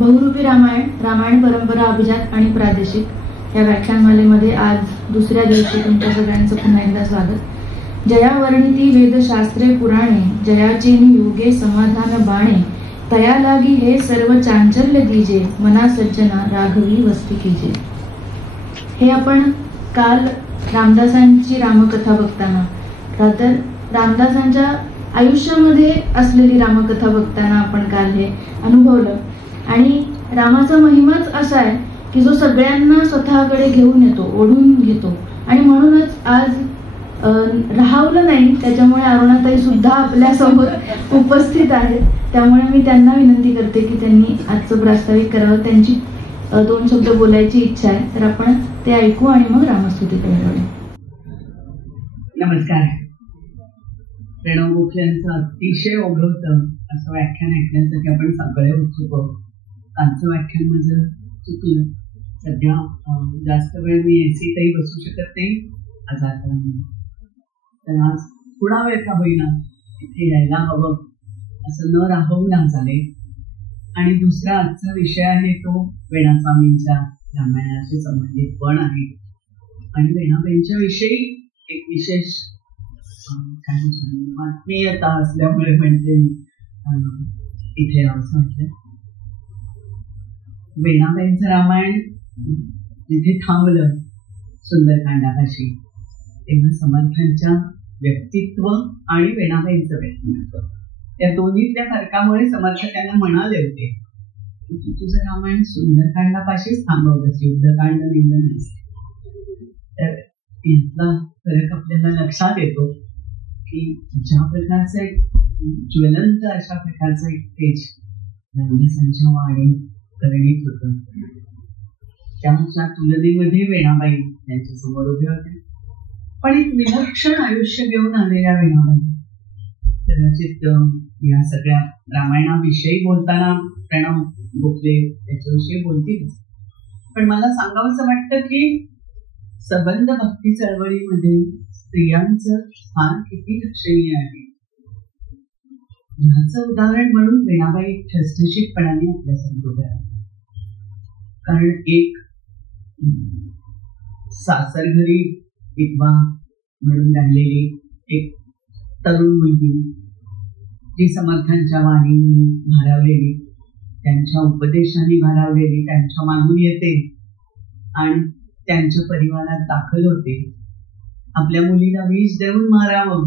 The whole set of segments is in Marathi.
बहुरूपी रामायण, रामायण परंपरा, अभिजात आणि प्रादेशिक या व्याख्यानमालेमध्ये आज दुसऱ्या दिवशी तुमच्या सगळ्यांचं पुन्हा एकदा स्वागत. जया वर्णिती वेदशास्त्रे पुराणे, जयाचेनी योगे समाधान बाणे, तया लागी हे सर्व चांचल्य दीजे, मना सज्जना राघवी वस्ती कीजे. हे आपण काल रामदासांची रामकथा बघताना, तर रामदासांच्या आयुष्यामध्ये असलेली रामकथा बघताना आपण काल हे अनुभवलं. आणि रामाचा महिमाच असा आहे की जो सगळ्यांना स्वतःकडे घेऊन येतो, ओढून घेतो. आणि म्हणूनच आज राहवलं नाही, त्याच्यामुळे अरुणाताई सुद्धा आपल्यासोबत उपस्थित आहेत. त्यामुळे मी त्यांना विनंती करते की त्यांनी आजचं प्रास्ताविक करावं. त्यांची 2 शब्द बोलायची इच्छा आहे, तर आपण ते ऐकू आणि मग रामस्तुतीकडे वळू. नमस्कार. प्रणव गोखले यांचं अतिशय ओघवतं असं व्याख्यान ऐकण्यासाठी आपण सगळे उत्सुक आहोत. आजचं व्याख्यान माझं चुकलं. सध्या जास्त वेळ मी एसीतही बसू शकत नाही आजारपणामुळे, तर आज थोडा वेळ का होईना इथे यायला हवं असं न राहून आज आले. आणि दुसरा आजचा विषय आहे तो वेणास्वामींच्या रामायणाशी संबंधित पण आहे. आणि वेणाबाईंच्या विषयी एक विशेष आत्मीयता असल्यामुळे म्हणते मी इथे असं म्हटलं. वेणाबाईंचं रामायण जिथे थांबलं सुंदरकांडापाशी, तेव्हा समर्थांच्या व्यक्तित्व आणि वेणाबाईंचं व्यक्तित्व या दोन्हीतल्या फरकामुळे समर्थ त्यांना म्हणाले होते की तू तुझं रामायण सुंदरकांडापाशीच थांबवलंस, युद्धकांड लिहिलं नाहीस. तर यातला फरक आपल्याला लक्षात येतो की ज्या प्रकारचं एक ज्वलंत अशा प्रकारचं एक तेज रामदासांच्या वाणी करणीत होतं, त्याच्या तुलनेमध्ये वेणाबाई त्यांच्या समोर उभ्या होत्या. पण एक विलक्षण आयुष्य घेऊन आलेल्या वेणाबाई. कदाचित या सगळ्या रामायणाविषयी बोलताना प्रणव गोखले त्याच्याविषयी बोलतील, पण मला सांगावंसं वाटतं की संबंध भक्ती चळवळीमध्ये स्त्रियांचं स्थान किती लक्षणीय आहे. ह्याचं उदाहरण म्हणून वेणाबाई ठसठशीतपणाने आपल्यासमोर उभ्या राहतात. कारण एक सासरघरी विधवा म्हणून राहिलेली एक तरुण मुलगी, जी समर्थांच्या वाणीने भारावलेली, त्यांच्या उपदेशाने भारावलेली, त्यांच्या मागून येते आणि त्यांच्या परिवारात दाखल होते. आपल्या मुलीला विष देऊन मारावं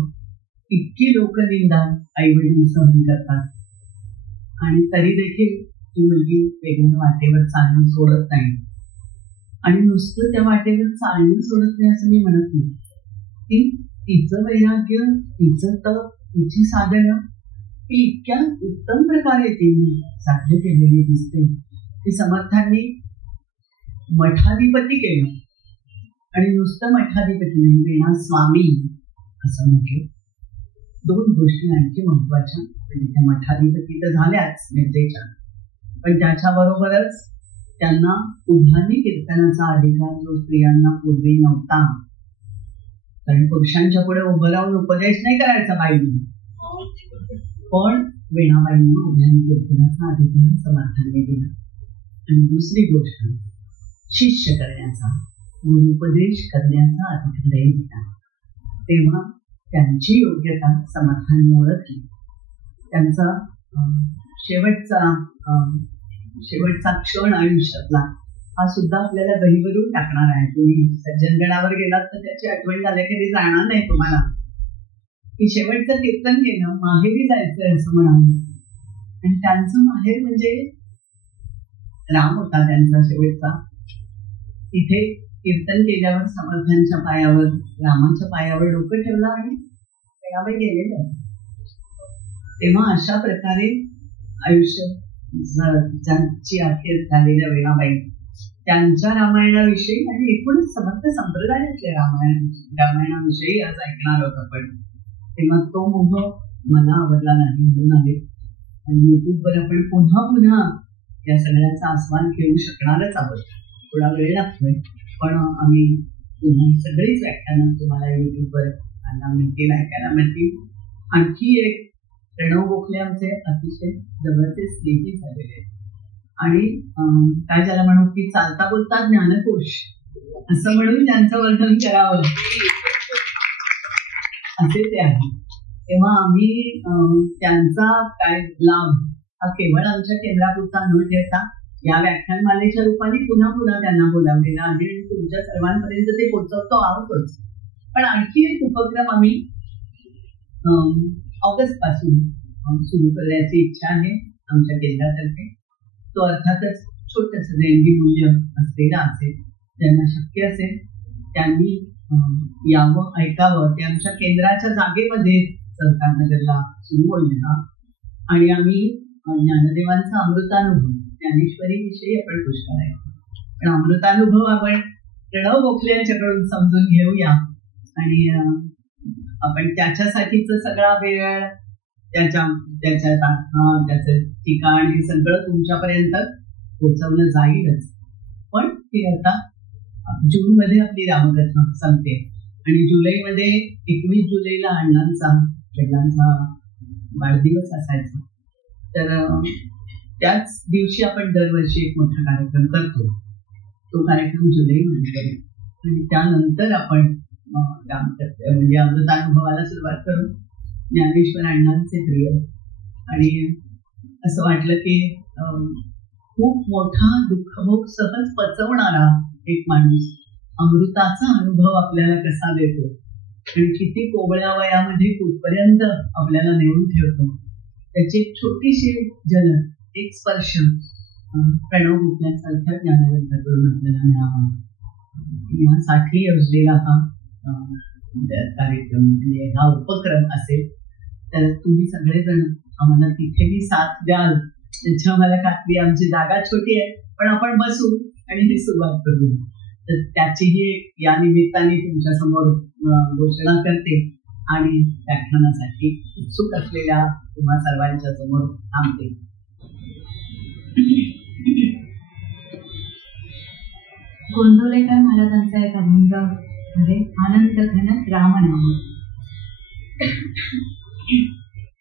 इतकी लोकनिंदा आईवडील सहन करतात, आणि तरी देखील ती मुलगी वेगळ्या वाटेवर चालणं सोडत नाही. आणि नुसतं त्या वाटेवर चालणं सोडत नाही असं मी म्हणत नाही, की तिचं वैराग्य, तिचं तप, तिची साधना ही इतक्या उत्तम प्रकारे तिने साध्य केलेली दिसते की समर्थांनी मठाधिपती केलं. आणि नुसतं मठाधिपती नाही, वेणास्वामी असं म्हटलं. 2 गोष्टी आणखी महत्वाच्या, म्हणजे त्या मठाधिपती तर झाल्याच निर्देशा, पण त्याच्याबरोबरच त्यांना उभ्याने कीर्तनाचा अधिकार जो स्त्रियांना पूर्वी नव्हता. कारण पुरुषांच्या पुढे उभं राहून उपदेश नाही करायचा बाईंनी, पण वेणाबाईंना उभ्याने कीर्तनाचा अधिकार समर्थांनी दिला. आणि दुसरी गोष्ट, शिष्य करण्याचा, गुरुपदेश करण्याचा अधिकारही दिला. तेव्हा त्यांची योग्यता समर्थांनी ओळखली. त्यांचा शेवटचा क्षण आयुष्यातला हा सुद्धा आपल्याला गहिवरून टाकणार आहे. तुम्ही सज्जनगडावर गेलात तर त्याची आठवण झाल्याखेरी जाणार नाही तुम्हाला की शेवटचं कीर्तन केलं, माहेरी जायचंय असं म्हणावं. आणि त्यांचं माहेर म्हणजे राम होता त्यांचा शेवटचा. तिथे कीर्तन केल्यावर समर्थांच्या पायावर, रामाच्या पायावर डोकं ठेवलं आणि वेणाबाई गेलेले. तेव्हा अशा प्रकारे आयुष्य ज्यांची अखेर झालेल्या वेणाबाई, त्यांच्या रामायणाविषयी आणि एकूणच समर्थ संप्रदायातल्या रामायणाविषयी आज ऐकणार आहोत आपण. तेव्हा तो मोह मला आवडला नाही म्हणून आले. आणि युट्यूबवर आपण पुन्हा पुन्हा या सगळ्याचा आस्वाद घेऊ शकणारच आहोत. थोडा वेळ लागतोय, पण आम्ही पुन्हा सगळीच व्याख्यानं तुम्हाला युट्यूबवर ऐकायला मिळतील. आणखी एक प्रणव गोखले आमचे अतिशय जवळचे स्नेही झालेले. आणि काय ज्याला म्हणू की चालता बोलता ज्ञानकोश असं म्हणून त्यांचं वर्णन करावं असे ते आहे. तेव्हा आम्ही त्यांचा काय लाभ हा केवळ आमच्या केंद्रापुरता न ठेवता या व्याख्यानमालेच्या रूपाने पुन्हा पुन्हा त्यांना बोलावलेला आहे आणि तुमच्या सर्वांपर्यंत ते पोहोचवतो आहोतच. पण आणखी एक उपक्रम आम्ही ऑगस्ट पासून सुरू करण्याची इच्छा आहे आमच्या केंद्रातर्फे. तो अर्थातच छोटंसं देणगी मूल्य असलेला असेल. ज्यांना शक्य असेल त्यांनी यावं ऐकावं. ते आमच्या केंद्राच्या जागेमध्ये सरकारनगरला सुरू होईल हा. आणि आम्ही ज्ञानदेवांचा अमृतानुभव ज्ञानेश्वरी विषयी आपण पुष्कळ आहे, पण अमृतानुभव आपण प्रणव गोखले यांच्याकडून समजून घेऊया आणि आपण त्याच्यासाठीच सगळा वेळ त्याचं ठिकाण हे सगळं तुमच्यापर्यंत पोहोचवलं जाईलच. पण ती आता जून मध्ये आपली रामकथा संपते आणि जुलैमध्ये 21 जुलैला अण्णांचा वडिलांचा वाढदिवस असायचा. तर त्याच दिवशी आपण दरवर्षी एक मोठा कार्यक्रम करतो. तो कार्यक्रम जुलैमध्ये करू आणि त्यानंतर आपण रामकथा म्हणजे अमृतानुभवाला सुरुवात करू. ज्ञानेश्वर अण्णांचे प्रिय आणि असं वाटलं की खूप मोठा दुःखभोग सहज पचवणारा एक माणूस अमृताचा अनुभव आपल्याला कसा देतो आणि किती कोवळ्या वयामध्ये कुठपर्यंत आपल्याला नेऊन ठेवतो त्याची एक छोटीशी झलक, एक स्पर्श प्रणव गोखल्यांसारख्या ज्ञानवंताकडून आपल्याला मिळावा यासाठी योजलेला हा कार्यक्रम म्हणजे हा उपक्रम असेल. तर तुम्ही सगळेजण आम्हाला तिथेही साथ द्याल त्याची आम्हाला खात्री. आमची जागा छोटी आहे पण आपण बसू आणि ही सुरुवात करू. तर त्याचीही या निमित्ताने तुमच्या समोर घोषणा करते आणि व्याख्यानासाठी उत्सुक असलेल्या तुम्हा सर्वांच्या समोर थांबते. गोंदवलेकर महाराजांचा एक अभंग आहे आनंद घन रामनाम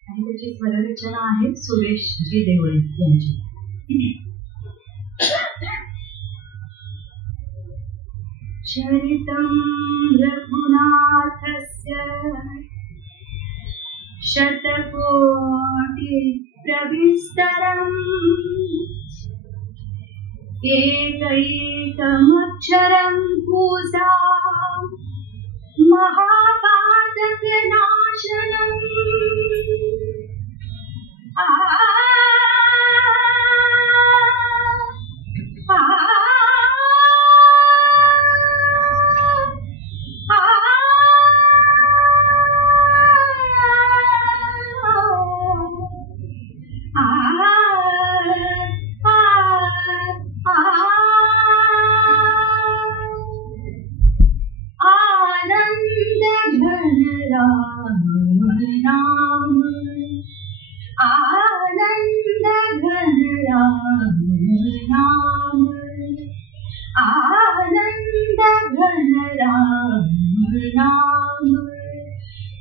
आणि त्याची स्वररचना आहे सुरेशजी देवळे यांची. चरितं रघुनाथस्य शतकोटि प्रविस्तरम् एकैकमक्षरं पूजा महापातकनाशनम्.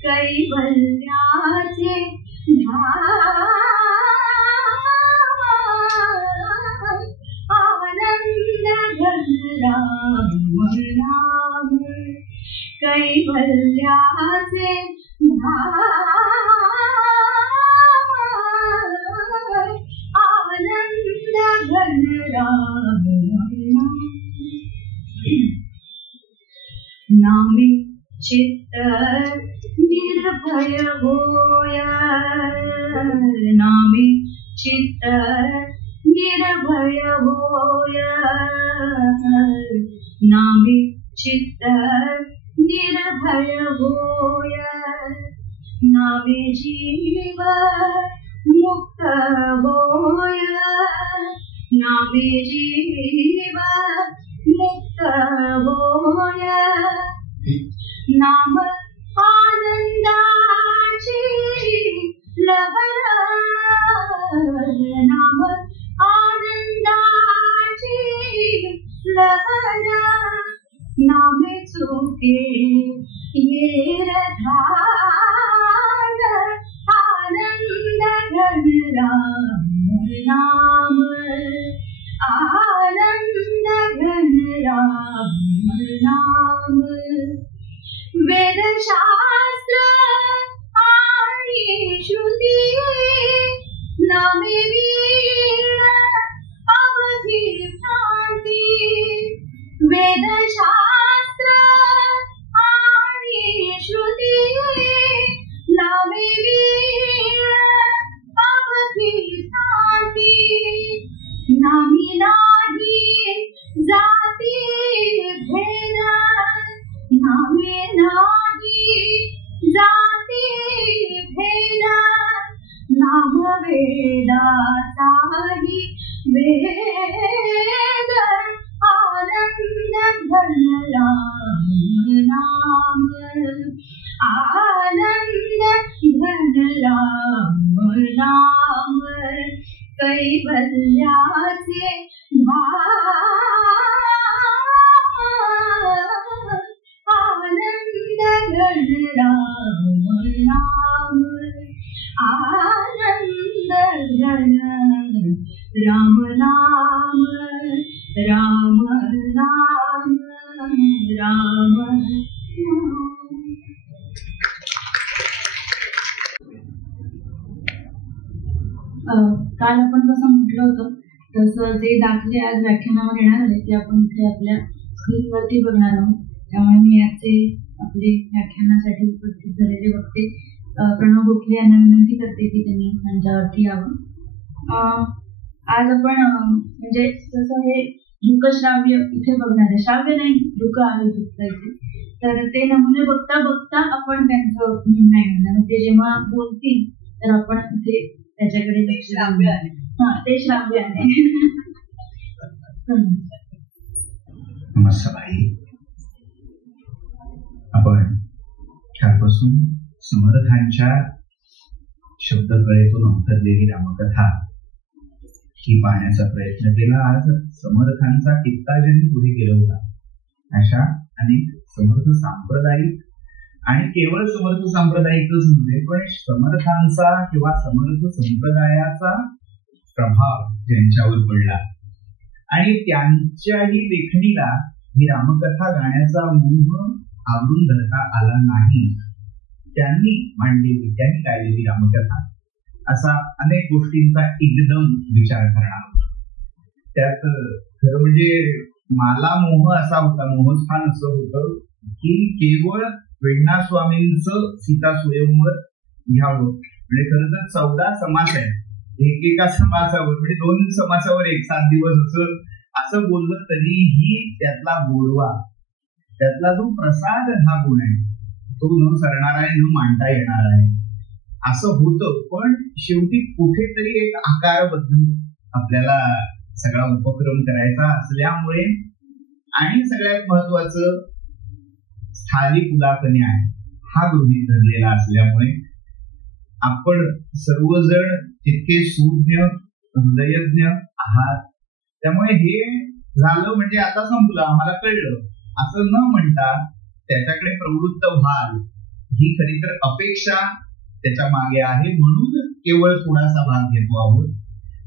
कैवल्याचे आनंद घन राम राम कैवल्याचे आनंद घन राम नामी चित्त निर्भय होय नामी चित्त निर्भय होय नामी चित्त निर्भय होय नामी जीव मुक्त होय नामी जीव मुक्त होय नाम आनंदाची लहर नाम आनंदाची लहर नामे चुके येर धार आनंद घन राम नाम वेदशास्त्र आणि श्रुती नामे वीण अवधी भ्रांती वेदशास्त्र आणि श्रुती नामे वीण अवधी भ्रांती नाही नाही जाती भेद नामे नाही जाती भेद नाम वेदाचाही वेद आनंद घन नाम आनंद घन नाम कैवल्याचे आनंद घन नाम आनंद घन राम नाम राम नाम राम काल आपण कसं म्हटलं होतं तसं जे दाखले आज व्याख्यानावर येणार आहेत ते आपण इथे आपल्या स्क्रीनवरती बघणार आहोत. त्यामुळे मी याचे आपले व्याख्यानासाठी उपस्थित झालेले वक्ते प्रणव गोखले यांना विनंती करते की त्यांनी त्यांच्यावरती यावं. आज आपण म्हणजे जसं हे दृकश्राव्य इथे बघणार आहे, श्राव्य नाही दृक आहे दृकायचे, तर ते नमुने बघता बघता आपण त्यांचं म्हणणं येणार. ते जेव्हा बोलतील तर आपण इथे त्याच्याकडे श्राव्य आहे. हा ते श्राव्य आहे. नमस्कार भाई. आपण कालपासून समर्थांच्या शब्दकळेतून अवतरलेली रामकथा ही पाहण्याचा प्रयत्न केला. आज समर्थांचा कित्ता ज्यांनी पुढे गिरवला अशा अनेक समर्थ सांप्रदायिक आणि केवळ समर्थ सांप्रदायिकच नव्हे पण समर्थांचा किंवा समर्थ संप्रदायाचा प्रभाव ज्यांच्यावर पडला आणि त्यांच्याही लेखणीला ही रामकथा गाण्याचा मोह आवरून धरता आला नाही. त्यांनी मांडलेली त्यांनी गायलेली रामकथा असा अनेक गोष्टींचा एकदम विचार करणार. त्यात खरं म्हणजे मला मोह असा होता, मोहस्थान असं होतं की केवळ वेण्णा स्वामींचं सीता स्वयंवर घ्यावं. म्हणजे खरं तर 14 समास आहेत, एकेका समासावर म्हणजे 2 समासावर 1-7 दिवस असं बोललं तरीही त्यातला गोडवा, त्यातला जो प्रसाद हा गुण आहे तो न सरणार आहे, न मांडता येणार आहे असं होतं. पण शेवटी कुठेतरी एक आकारबद्ध आपल्याला सगळा उपक्रम करायचा असल्यामुळे आणि सगळ्यात महत्वाचं स्थानिक उदाहरणे आहे हा गृहीत धरलेला असल्यामुळे आपण सर्वजण तितके सूज्ञ हृदयज्ञ आहात. त्यामुळे हे झालं म्हणजे आता संपलं, आम्हाला कळलं असं न म्हणता त्याच्याकडे प्रवृत्त व्हाल ही खरी तर अपेक्षा त्याच्या मागे आहे. म्हणून केवळ थोडासा भाग घेतो आहोत.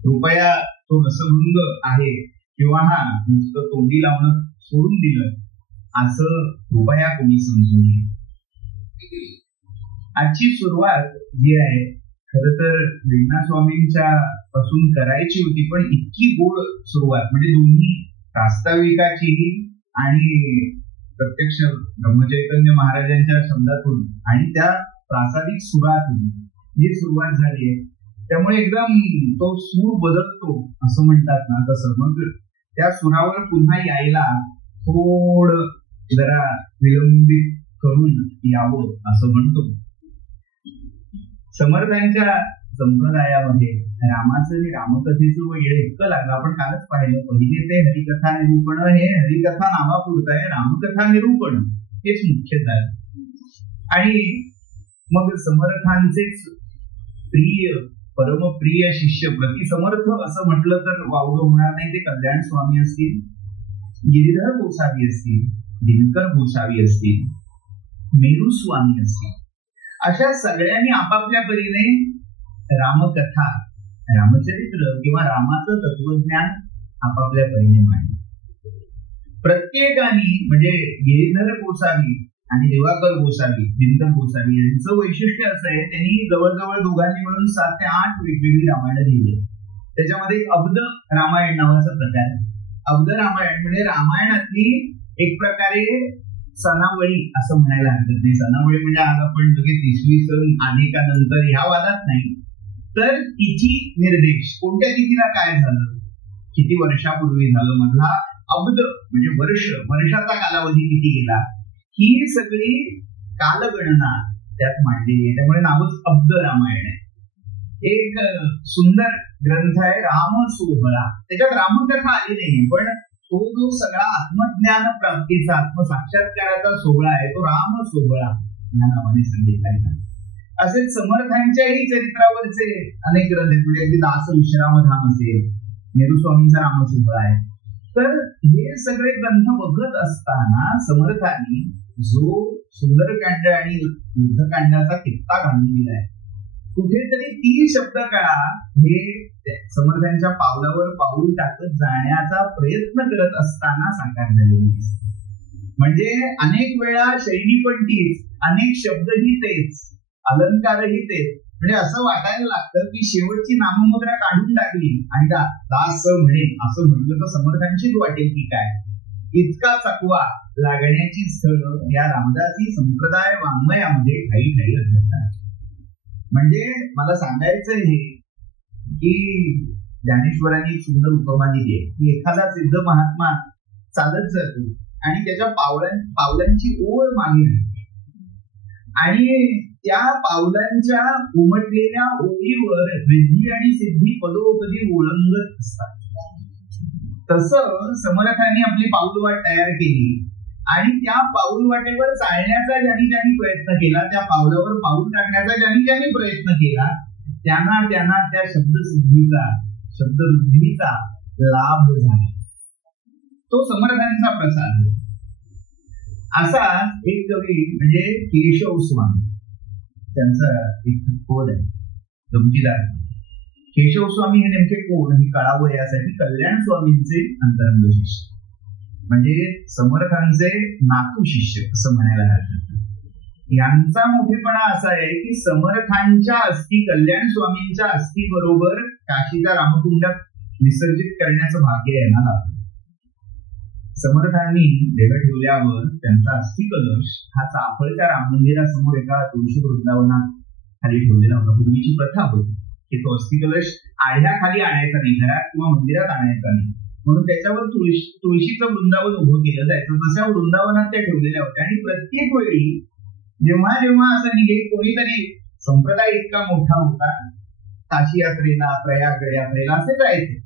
कृपया तो रसभंग आहे किंवा नुसतं तोंडी लावणं सोडून दिलं असं कृपया कोणी समजू नये. आजची सुरुवात जी आहे खर तर वेण्णा स्वामींच्या पासून करायची होती, पण इतकी गोड सुरुवात म्हणजे दोन्ही प्रास्ताविकाचीही आणि प्रत्यक्ष ब्रह्मचैतन्य महाराजांच्या शब्दातून आणि त्या प्रासादिक सुरातून जी सुरुवात झाली आहे त्यामुळे एकदम तो सूर बदलतो असं म्हणतात ना तसं. मग त्या सुरावर पुन्हा यायला थोडं जरा विलंबित करून यावं असं म्हणतो. समर्थांच्या संप्रदायामध्ये रामाचं आणि रामकथेचं वेळ इतकं लागलं. आपण कालच पाहिलं, पहिले ते हरिकथा निरूपण, हे हरिकथा नावापुरतं आहे, रामकथा निरूपण हेच मुख्य झालं. आणि मग समर्थांचेच प्रिय परमप्रिय शिष्य प्रतिसमर्थ असं म्हटलं तर वावगं होणार नाही. ते कल्याण स्वामी असतील, गिरीधर गोसावी असतील, दिनकर गोसावी असतील, मेरू स्वामी असतील, अशा सगळ्यांनी आपापल्या परीने रामकथा, रामचरित्र किंवा रामाचं तत्वज्ञान आपापल्या परीने मांडलं. प्रत्येकाने म्हणजे गिरीधर गोसावी आणि दिवाकर गोसावी, दिनकर गोसावी यांचं वैशिष्ट्य असं आहे, त्यांनी जवळजवळ दोघांनी मिळून 7 ते 8 वेगवेगळी रामायणं लिहिली. त्याच्यामध्ये अब्द रामायण नावाचा प्रकार आहे. अब्द रामायण म्हणजे रामायणातली एक प्रकारे सनावळी असं म्हणायला हरकत नाही. सनावळी म्हणजे आज आपण लगेच इसवी सन आधी का नंतर ह्या वादात नाही, तर तिथी निर्देश, कोणत्या तिथीला काय झालं, किती वर्षापूर्वी झालं, मधला अब्द म्हणजे वर्षाचा कालावधी किती गेला, ही सगळी कालगणना त्यात मांडलेली आहे. त्यामुळे नावच अब्द रामायण आहे. एक सुंदर ग्रंथ आहे राम सोहळा. त्याच्यात रामकथा आली नाही, पण तो जो सगळा आत्मज्ञान प्राप्तीचा आत्मसाक्षात्काराचा सोहळा आहे तो राम सोहळा या नावाने सांगितला आहे. असेच समर्थांच्याही चरित्रावरचे अनेक ग्रंथ आहेत. म्हणजे अगदी दास विश्रामधाम असेल, नेहरू स्वामींचा राम सोहळा आहे. तर हे सगळे ग्रंथ बघत असताना समर्थांनी जो सुंदरकांड आणि युद्धकांडाचा कित्ता घालून दिलाय, कुठेतरी 3 शब्दकळा हे समर्थांच्या पावलावर पाऊल टाकत जाण्याचा प्रयत्न करत असताना साकार झालेली दिसते. म्हणजे अनेक वेळा शैली पण तीच, अनेक शब्दही तेच, अलंकारही तेच. म्हणजे असं वाटायला लागतं की शेवटची नाममुद्रा काढून टाकली आणि दास म्हणेल असं म्हटलं तर समर्थांचीच वाटेल की काय. इतका चकवा लागण्याची स्थळ या रामदासी संप्रदाय वाङ्मयामध्ये ठाई ठाई आढळतात. म्हणजे मला सांगायचं हे की ज्ञानेश्वरांनी एक सुंदर उपमा दिली आहे की एखादा सिद्ध महात्मा चालत जातो आणि त्याच्या पावलांची ओळ मागे राहते आणि त्या पावलांच्या उमटलेल्या ओळीवर रिद्धी आणि सिद्धी पदोपदी ओळंगत असतात. तसं समर्थांनी आपली पाऊलवाट तयार केली आणि त्या पाऊलवाटेवर चालण्याचा ज्यांनी ज्यांनी प्रयत्न केला, त्या पावलावर पाऊल टाकण्याचा ज्यांनी ज्यांनी प्रयत्न केला, त्यांना त्यांना त्या शब्दसिद्धीचा, शब्दवृद्धीचा लाभ झाला. तो समर्थांचा प्रसाद. असा एक कवी म्हणजे केशव स्वामी, त्यांचा एक पद आहे गमतीदार. केशव स्वामी हे नेमके कोण हे कळावं यासाठी कल्याण स्वामींचे अंतरंग शिष्य, म्हणजे समर्थांचे नातू शिष्य असं म्हणायला हरकत नाही. यांचा मोठेपणा असा आहे की समर्थांच्या अस्थी कल्याण स्वामींच्या अस्थी बरोबर काशीच्या रामकुंडात विसर्जित करण्याचं भाग्य यांना लाभलं. समर्थांनी देह ठेवल्यावर त्यांचा अस्थी कलश हा चाफळच्या राम मंदिरासमोर एका तुळशी वृंदावनात खाली ठेवलेला होता. पूर्वीची प्रथा होती की तो अस्थी कलश आढ्याखाली आणायचा नाही, घरात किंवा मंदिरात आणायचा नाही, म्हणून त्याच्यावर तुळशीचं वृंदावन उभं केलं जायचं. तशा वृंदावनात त्या ठेवलेल्या होत्या आणि प्रत्येक वेळी जेव्हा जेव्हा असं निघेल, कोणीतरी संप्रदाय इतका मोठा होता, काशी यात्रेला, प्रयाग यात्रेला असे जायचे,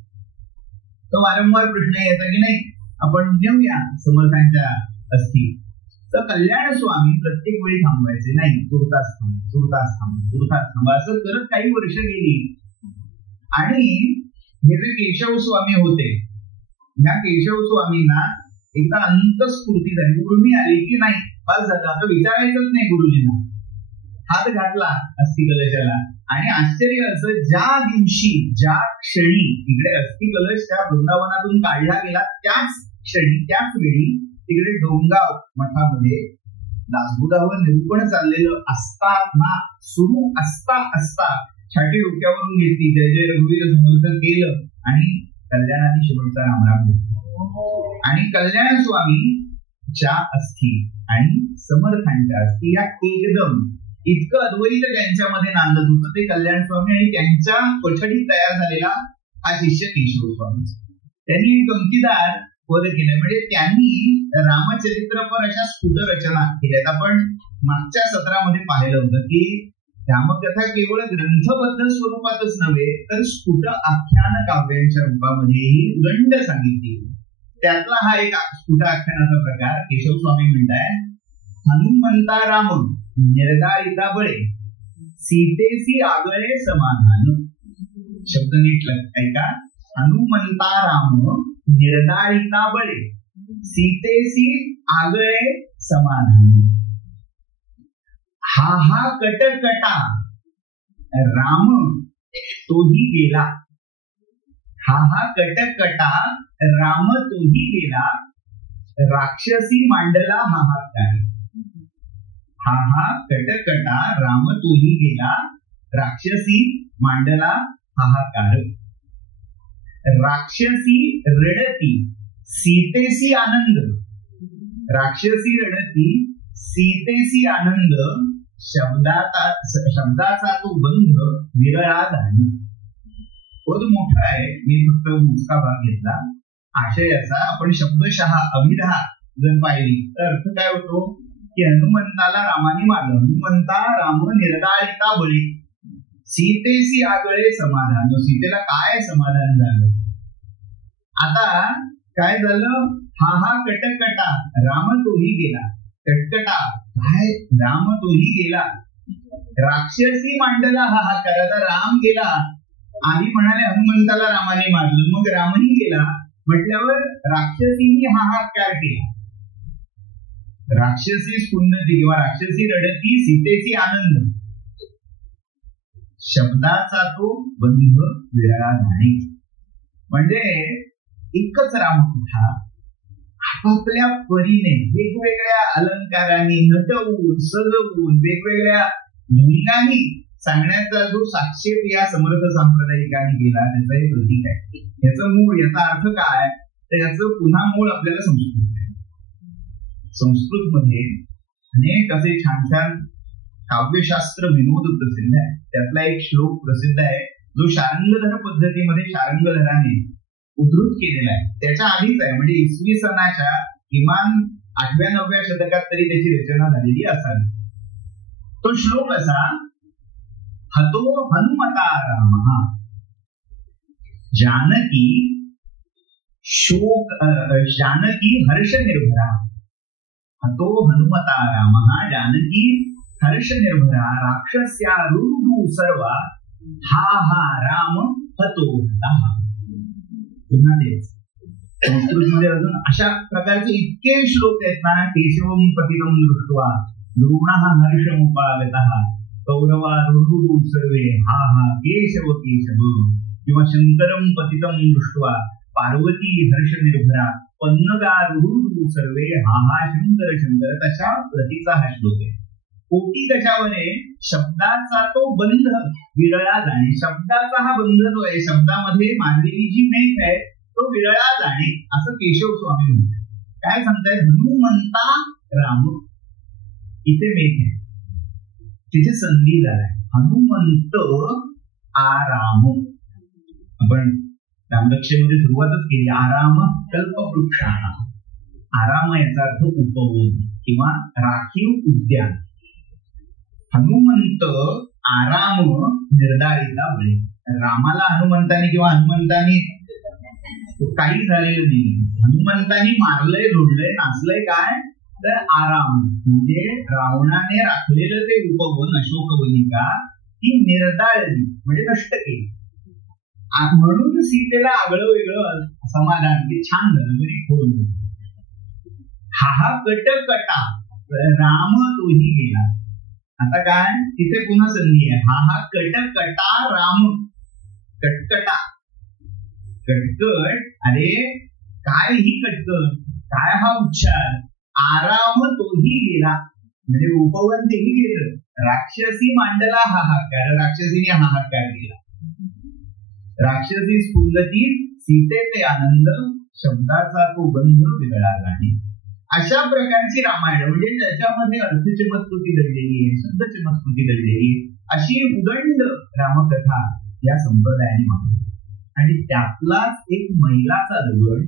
तर वारंवार प्रश्न यायचा की नाही आपण नेऊया समर्थांच्या अस्थी. तर कल्याण स्वामी प्रत्येक वेळी थांबवायचे, नाही तुर्तास थांबा असं करत काही वर्ष गेली. आणि हे जे केशव स्वामी होते, ह्या केशव स्वामींना एकदा अंतस्फूर्ती झाली, उर्मी आली की नाही बस झालं, आता विचारायचंच नाही गुरुजींना. हात घातला अस्थी कलशाला आणि आश्चर्य असं, ज्या दिवशी ज्या क्षणी इकडे अस्थी कलश त्या वृंदावनातून काढला गेला त्याच क्षणी त्याच वेळी तिकडे डोंगाव मठामध्ये दासबोधावर निरूपण चाललेलं असताना सुरू असता छाती डोक्यावरून घेतली, जय जय रघुवीर समर्थ केलं आणि कल्याणाने शेवटचा रामराम घेतला. आणि कल्याण स्वामीच्या अस्थी आणि समर्थांच्या अस्थी या एकदम इतकं अद्वैत ज्यांच्यामध्ये नांदत होतं ते कल्याण स्वामी आणि त्यांच्या पछडीत तयार झालेला हा शिष्य केशव स्वामी. त्यांनी एक गमतीदार पद केलं. म्हणजे त्यांनी रामचरित्रपर अशा स्फुट रचना केल्यात. आपण मागच्या सत्रामध्ये पाहिलं होतं की रामकथा केवळ ग्रंथबद्ध स्वरूपातच नव्हे तर स्फुट आख्यान काव्यांच्या रूपामध्येही उदंड सांगितली. त्यातला हा एक स्फुट आख्यानाचा प्रकार केशव स्वामी म्हणताय, हनुमंता राम निर्दारिता बळे सीतेसी आगळे समाधान. शब्द नीट ऐका, हनुमंता राम निर्दारिता बळे सीतेसी आगळे समाधान. हा हा कटकटा राम तोही गेला, हा हा कटकटा राम तोही गेला, राक्षसी मांडला हाहाकार. हा हा कटकटा राम तोही गेला, राक्षसी मांडला हाहाकार. राक्षसी रडती सीतेसी आनंद, राक्षसी रडती सीतेसी आनंद, शब्दाचा तो बंध विरळा जाणी. बहुत मोठा आहे, मी फक्त मोजका भाग घेतला. आशयाचा आपण शब्दशः अभिधा जर पाहिली तर अर्थ काय होतो की हनुमंताला रामाने मारलं. हनुमंता राम निर्दाळिता बळी, सीतेसी आगळे समाधान. सीतेला काय समाधान झालं. आता काय झालं, हा हा कटकटा राम तोही गेला. कटकटा काय, राम तोही गेला. राक्षसी मांडला हाहाकार. आता राम गेला, आधी म्हणाले हनुमंताला रामाने मारलं, मग रामही गेला म्हटल्यावर राक्षसींनी हाहाकार केला. राक्षसी स्फुंदती किंवा राक्षसी रडती सीतेची आनंद, शब्दाचा तो बंध विरळा जाणे. म्हणजे एकच रामकथा आपापल्या परीने वेगवेगळ्या अलंकारांनी नटवून सजवून वेगवेगळ्या भूमिकांनी सांगण्याचा जो साक्षेप या समर्थ सांप्रदायिकांनी केला त्याचं हे प्रतीक आहे. याचं मूळ, याचा अर्थ काय, तर याचं पुन्हा मूळ आपल्याला संस्कृत आहे. संस्कृत मध्ये अनेक असे छान छान काव्यशास्त्र विनोद प्रसिद्ध आहे. त्यातला एक श्लोक प्रसिद्ध आहे जो शारंगधर पद्धतीमध्ये शारंगधराने उद्धृत केलेला आहे. त्याच्या आधीच आहे, म्हणजे इसवी सनाच्या किमान 8व्या-9व्या शतकात तरी त्याची रचना झालेली असावी. तो श्लोक असा, हतो हनुमता रामः जानकी शोक जानकी हर्ष निर्भरा. हतो हनुमता रामः जानकी हर्ष निर्भरा, राक्षस्या रुरुदु सर्वा हा हा राम हतो हतः. पुन्हा तेच संस्कृतमध्ये अजून अशा प्रकारचे इतके श्लोक आहेत ना. केशवम पतितम दृष्ट्वा द्रोणः हर्षमुपागतः, कौरवा रुरुदु सर्वे हा हा केशव केशव. किंवा शंकरम पतितम दृष्ट्वा पार्वती हर्ष निर्भरा, पन्नगा रुरुदु सर्वे हा हा शंकर शंकर. तशा प्रतीचा हा श्लोक आहे. कोटी कशावर आहे, शब्दाचा तो बंध विरळा जाणे. शब्दाचा हा बंध जो आहे, शब्दामध्ये मारलेली जी मेघ आहे तो विरळा जाणे, असं केशव स्वामी म्हणतात. काय सांगतायत, हनुमंता राम, इथे मेघ आहे, तिथे संधी झालाय. हनुमंत आराम. आपण रामरक्षेमध्ये सुरुवातच केली, आराम कल्पवृक्षाणा. आराम याचा अर्थ उपवन किंवा राखीव उद्यान. हनुमंत आराम निर्धारिता बळे. रामाला हनुमंतानी किंवा हनुमंतानी काही झालेलं नाही. हनुमंतानी मारलंय, झोडलंय, नाचलंय. काय तर आराम म्हणजे रावणाने राखलेलं ते उपवन अशोकवनिका ती निर्दाळली म्हणजे नष्ट केली. म्हणून सीतेला आगळं वेगळं समाधान, ते छान झालं, म्हणजे खोल. हा हा कटकटा राम तोही गेला. आता काय, तिथे पुन्हा संधी आहे. हा हा कटकटा राम. कटकटा कटकट, अरे काय ही कटकट, काय हा उच्चार. आराम तोही गेला म्हणजे उपवन तेही गेलं. राक्षसी मांडला हाहाकार, राक्षसीने हाहाकार केला. राक्षसी स्फुंदती सीतेचे आनंद, शब्दाचा तो बंध विरळा जाणे. अशा प्रकारची रामायण, म्हणजे त्याच्यामध्ये अर्थचमत्कृती दडलेली आहे, शब्द चमत्कृती दडलेली आहे, अशी उदंड रामकथा या संप्रदायाने मांडली. आणि त्यातलाच एक मैलाचा दगड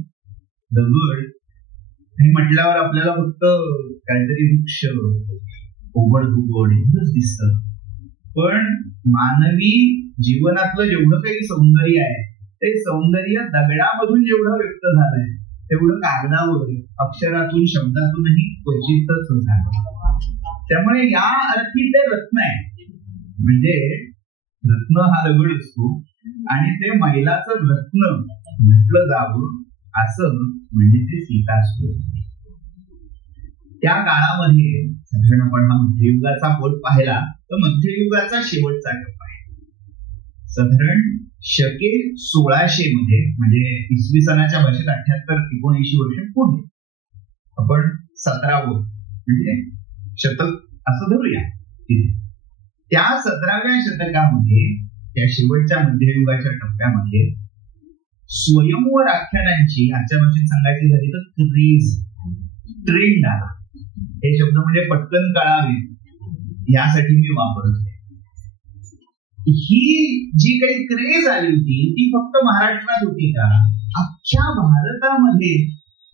आणि म्हटल्यावर आपल्याला फक्त काहीतरी वृक्ष ओबड धुबड एवढंच दिसतं. पण मानवी जीवनातलं जेवढं काही सौंदर्य आहे ते सौंदर्य दगडामधून जेवढं व्यक्त झालंय तेवढं कागदावर अक्षरातून शब्दातूनही क्वचितच झालं. त्यामुळे या अर्थी ते रत्न आहे. म्हणजे रत्न हा दगड असतो आणि ते मैलाचं रत्न म्हटलं जावं असं म्हणजे ते सीता असतो. त्या काळामध्ये साधारण आपण हा मध्ययुगाचा बोट पाहिला तर मध्ययुगाचा शेवटचा टप्पा आहे. साधारण शके 1600 मध्ये, म्हणजे इसवी सनाच्या भाषेत 78-79 वर्ष पुढे, आपण 17वं म्हणजे शतक असं धरूया. त्या 17व्या शतकामध्ये, त्या शेवटच्या मध्ययुगाच्या टप्प्यामध्ये स्वयंवर आख्यानांची, आजच्या भाषेत सांगायची झाली तर ट्रेंड आला. हे शब्द म्हणजे पटकन कळावे यासाठी मी वापरतो. ही जी काही क्रेज आली होती ती फक्त महाराष्ट्रात होती का? अख्ख्या भारतामध्ये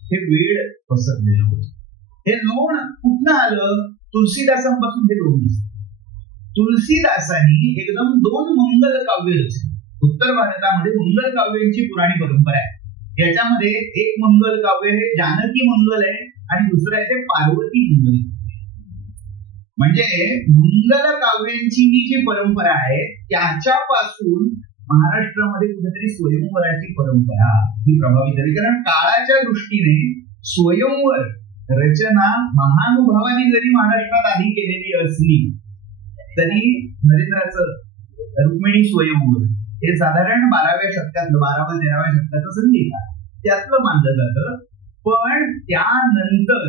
हे वेळ पसरलेलं होतं. हे लोण कुठनं आलं? तुलसीदासांपासून हे लोण दिसतं. तुलसीदासांनी एकदम 2 मंगल काव्य रचली. उत्तर भारतामध्ये मंगल काव्यांची पुराणी परंपरा आहे. याच्यामध्ये एक मंगल काव्य हे जानकी मंगल आहे आणि दुसरं आहे ते पार्वती मंगल. म्हणजे मंगल काव्यांची ही जी परंपरा आहे त्याच्यापासून महाराष्ट्रामध्ये कुठेतरी स्वयंवराची परंपरा ही प्रभावित झाली. कारण काळाच्या दृष्टीने स्वयंवर रचना महानुभावांनी जरी महाराष्ट्रात आधी केलेली असली तरी नरेंद्राचं रुक्मिणी स्वयंवर हे साधारण 12व्या शतकातलं, 12व्या-13व्या शतकाचं संगीत त्यातलं मानलं जातं. पण त्यानंतर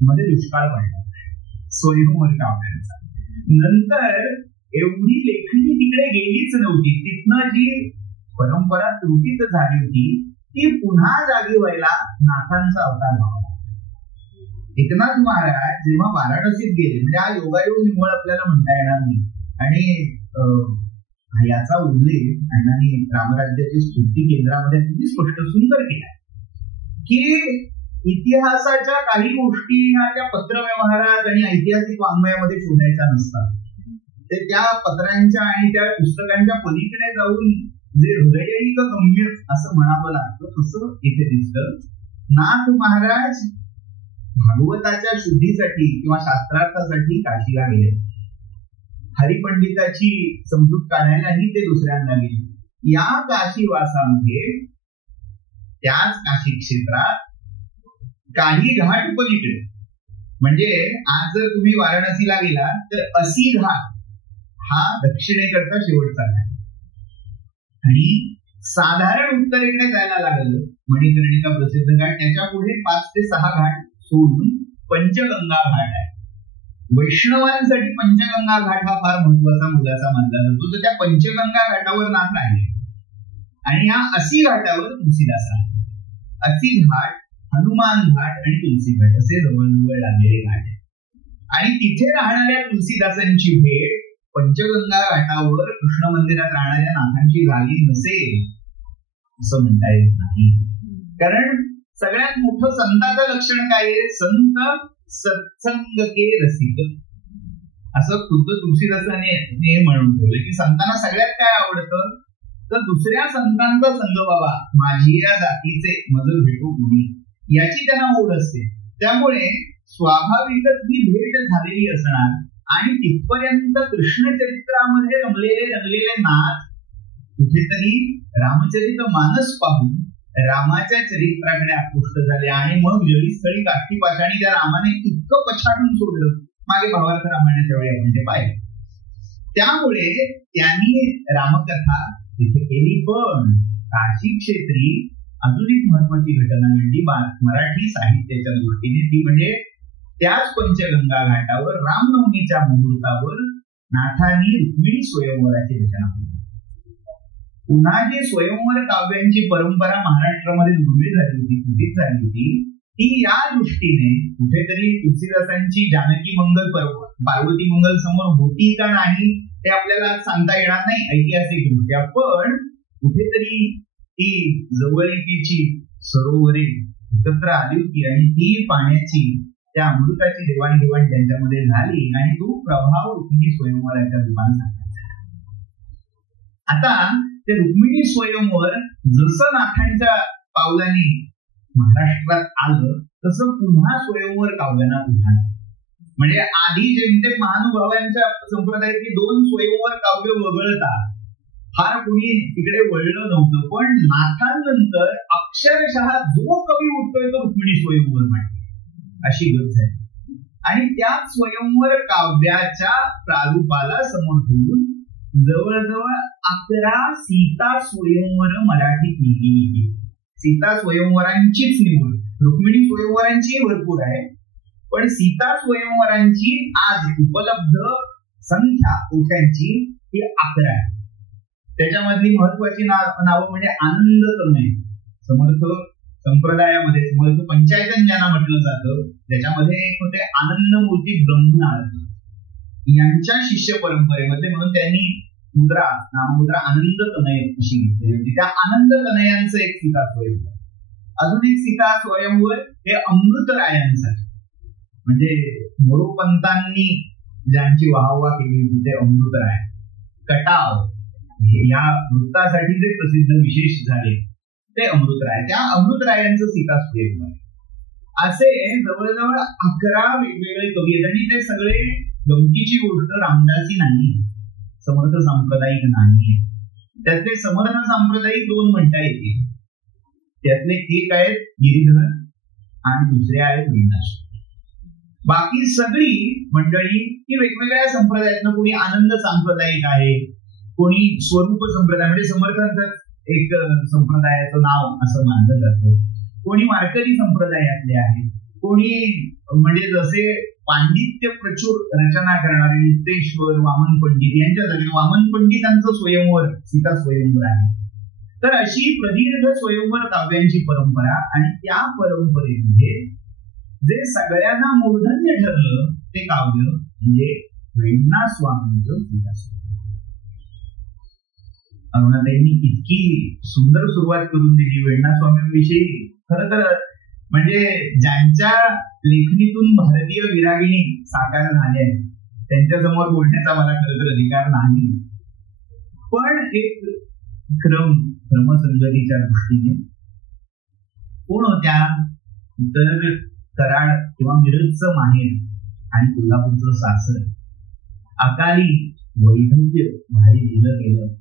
मध्ये दुष्काळ पडला स्वयंवर काव्यांचा. नंतर एवढी लेखणी तिकडे गेलीच नव्हती. तिथनं जी परंपरा त्रुटीत झाली होती ती पुन्हा जागी व्हायला नाथांचा अवतार लावला. एकनाथ महाराज जेव्हा वाराणसीत गेले, म्हणजे हा योगायोग निव्वळ आपल्याला म्हणता येणार नाही. आणि याचा उल्लेख अण्णांनी रामराज्याची स्तुती केंद्रामध्ये अगदी स्पष्ट सुंदर केला की इतिहासाच्या काही गोष्टी ह्या त्या पत्रव्यवहारात आणि ऐतिहासिक वाङ्मयामध्ये शोधायच्या नसतात. ते त्या पत्रांच्या आणि त्या पुस्तकांच्या पलीकडे जाऊन जे हृदयिक गम्य असं म्हणावं लागतं तसं इथे दिसतं. नाथ महाराज भागवताच्या शुद्धीसाठी किंवा शास्त्रार्थासाठी काशीला गेले. हरिपंडिताची समजूत काढायलाही ते दुसऱ्यांदा गेले. या काशीवासामध्ये त्याच काशी क्षेत्रात काही घाट पलीकडे, म्हणजे आज जर तुम्ही वाराणसीला गेला तर असी घाट हा दक्षिणेकडचा शेवटचा घाट आणि साधारण उत्तरेकडे जायला लागलं मणिकर्णिका प्रसिद्ध घाट. त्याच्या पुढे 5 ते 6 घाट सोडून पंचगंगा घाट आहे. वैष्णवांसाठी पंचगंगा घाट हा फार महत्वाचा मुलाचा मानला जातो. तर त्या पंचगंगा घाटावर नाथ आहे आणि या असी घाटावर तुलसीदास आहे. असी घाट, हनुमान घाट आणि तुलसी घाट असे जवळजवळ लागलेले घाट आहेत. आणि तिथे राहणाऱ्या तुलसीदासांची भेट पंचगंगा घाटावर कृष्ण मंदिरात राहणाऱ्या नाथांची झाली नसेल असं म्हणता येत नाही. कारण सगळ्यात मोठं संताचं लक्षण काय आहे? संत सत्संग के रसिक, असं खुद्द तुलसीदासाने म्हणून ठेवलं की संतांना सगळ्यात काय आवडतं तर दुसऱ्या संतांचा संग व्हावा, माझी या जातीचे मज भेटू कुणी, याची त्यांना ओढ असते. त्यामुळे स्वाभाविकच ही भेट झालेली असणार आणि तिथपर्यंत कृष्ण चरित्रामध्ये रंगलेले नाथ कुठेतरी रामचरित मानस पाहून रामाच्या चरित्राकडे आकृष्ट झाले आणि मग जळीस्थळी काठी पाषाणी त्या रामाने इतकं पछाडून सोडलं. मागे भावार्थ रामायणाच्या वेळी आपण ते पाहिलं. त्यामुळे त्यांनी रामकथा तिथे केली. पण काशी क्षेत्री अजून एक महत्वाची घटना घडली मराठी साहित्याच्या दृष्टीने. ती म्हणजे त्याच पंचगंगा घाटावर रामनवमीच्या मुहूर्तावर नाथांनी रुक्मिणी स्वयंवराची रचना केली. पुन्हा जी स्वयंवर काव्यांची परंपरा महाराष्ट्रामध्ये दुर्मिळ झाली होती, कुठेच झाली होती, ती या दृष्टीने कुठेतरी तुलसीदासांची जानकी मंगल पार्वती मंगल समोर होती का नाही ते आपल्याला सांगता येणार नाही ऐतिहासिक दृष्ट्या. पण कुठेतरी ती जवळीकीची सरोवरे एकत्र आली होती आणि ती पाण्याची, त्या अमृताची देवाणघेवाण त्यांच्यामध्ये झाली आणि तो प्रभाव रुक्मिणी स्वयंवराच्या रूपाने सांगण्यात. आता ते रुक्मिणी स्वयंवर जसं नाथांच्या पावलांनी महाराष्ट्रात आलं तसं पुन्हा स्वयंवर काव्यांना उधाण. म्हणजे आधी जेमतेम महानुभावांच्या संप्रदायातली 2 स्वयंवर काव्य वगळता फार कोणी तिकडे वळलं नव्हतं. पण नाथांनंतर अक्षरशः जो कवी उठतोय तो रुक्मिणी स्वयंवर मांडतो अशी गत झाली. आणि त्या स्वयंवर काव्याच्या प्रारूपाला समोर ठेवून जवळजवळ 11 सीता स्वयंवर मराठीत लिहिली. सीता स्वयंवरांचीच निवड, रुक्मिणी स्वयंवरांची भरपूर आहे पण सीता स्वयंवरांची आज उपलब्ध संख्या ओठ्यांची ही 11 आहे. त्याच्यामधली महत्वाची नावं म्हणजे आनंद तनय, समर्थ संप्रदायामध्ये समर्थ पंचायतन ज्यांना म्हटलं जातं त्याच्यामध्ये एक होते आनंदमूर्ती ब्रह्मनाळ यांच्या शिष्य परंपरेमध्ये, म्हणून त्यांनी नाममुद्रा आनंद तनय अशी घेतली होती. त्या आनंद तनयांचं एक सीता स्वयंवर. अजून एक सीता स्वयंवर हे अमृतरायांसाठी, म्हणजे मोरोपंतांनी ज्यांची वाहवा केली होती ते अमृतराय. कटाव या वृत्तासाठी जे प्रसिद्ध विशेष झाले ते अमृतराय. त्या अमृतरायांचं सीता स्वयंवर. असे जवळजवळ 11 वेगवेगळे कवी आहेत आणि ते सगळे गमतीची गोष्ट रामदासी नाही, समर्थ सांप्रदायिक नाही. त्यातले समर्थ सांप्रदायिक 2 म्हणता येतील. त्यातले एक आहेत गिरीधर आणि दुसरे आहेत विनाश. बाकी सगळी मंडळी ही वेगवेगळ्या संप्रदायातनं, कोणी आनंद सांप्रदायिक आहे, कोणी स्वरूप संप्रदाय म्हणजे समर्थांचं एक संप्रदायाचं नाव असं मानलं जातं, कोणी वारकरी संप्रदायातले आहे, कोणी म्हणजे जसे पांडित्य प्रचूर रचना करणारे नितेश्वर वामन पंडित यांच्यासाठी वामन पंडितांचं स्वयंवर सीता स्वयंवर आहे. तर अशी प्रदीर्घ स्वयंवर काव्यांची परंपरा, आणि त्या परंपरेमध्ये जे सगळ्यांना मूर्धन्य ठरलं ते काव्य म्हणजे वेण्णा स्वामींचं सीता स्वयंवर. अरुणाताईंनी इतकी सुंदर सुरुवात करून दिली वेण्णा स्वामींविषयी. खरं तर म्हणजे ज्यांच्या लेखणीतून भारतीय विरागिणी साकार झाल्या आहेत त्यांच्या समोर बोलण्याचा मला खरं तर अधिकार नाही, पण एक क्रमसंगतीच्या दृष्टीने कोण होत्या तर कराड किंवा मिरजचं माहेर आणि कोल्हापूरचं सासर, अकाली वैधव्य भारी दिलं गेलं,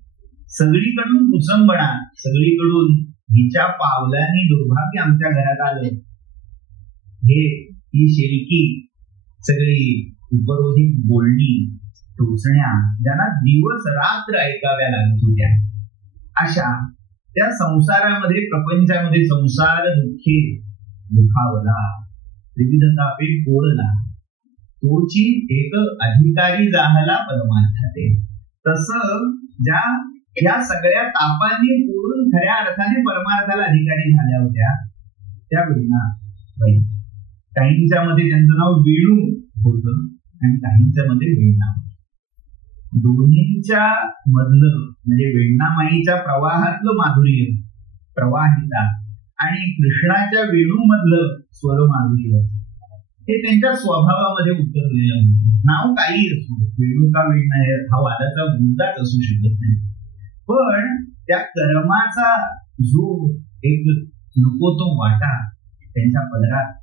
सगळीकडून कुसंबणा, सगळीकडून हिच्या पावलांनी दुर्भाग्य आमच्या घरात आलं, ही शेलकी सगळी उपरोधिक बोलणी टोचण्या ज्यांना दिवस रात्र ऐकाव्या लागत होत्या, अशा त्या संसारामध्ये प्रपंचामध्ये संसार दुःखे दुखावला, विविधतापे कोरला, तोची एक अधिकारी जाहला परमार्थाते. तसं ज्या या सगळ्या तापांनी पूर्ण खऱ्या अर्थाने परमार्थाला अधिकारी झाल्या होत्या त्या वेण्णा बाई. काहींच्या मध्ये त्यांचं नाव वेणू होतं आणि काहींच्या मध्ये वेण्णा. दोन्हींच्या मधलं म्हणजे वेण्णामाईच्या प्रवाहातलं माधुर्य, प्रवाहिता, आणि कृष्णाच्या वेणू मधलं स्वर माधुर्य हे त्यांच्या स्वभावामध्ये उतरलेलं होतं. नाव काही असो, वेणू का वेण्णा हा वादाचा मुद्दाच असू शकत नाही, पण त्या कर्माचा जो एक नको तो वाटा त्यांच्या पदरात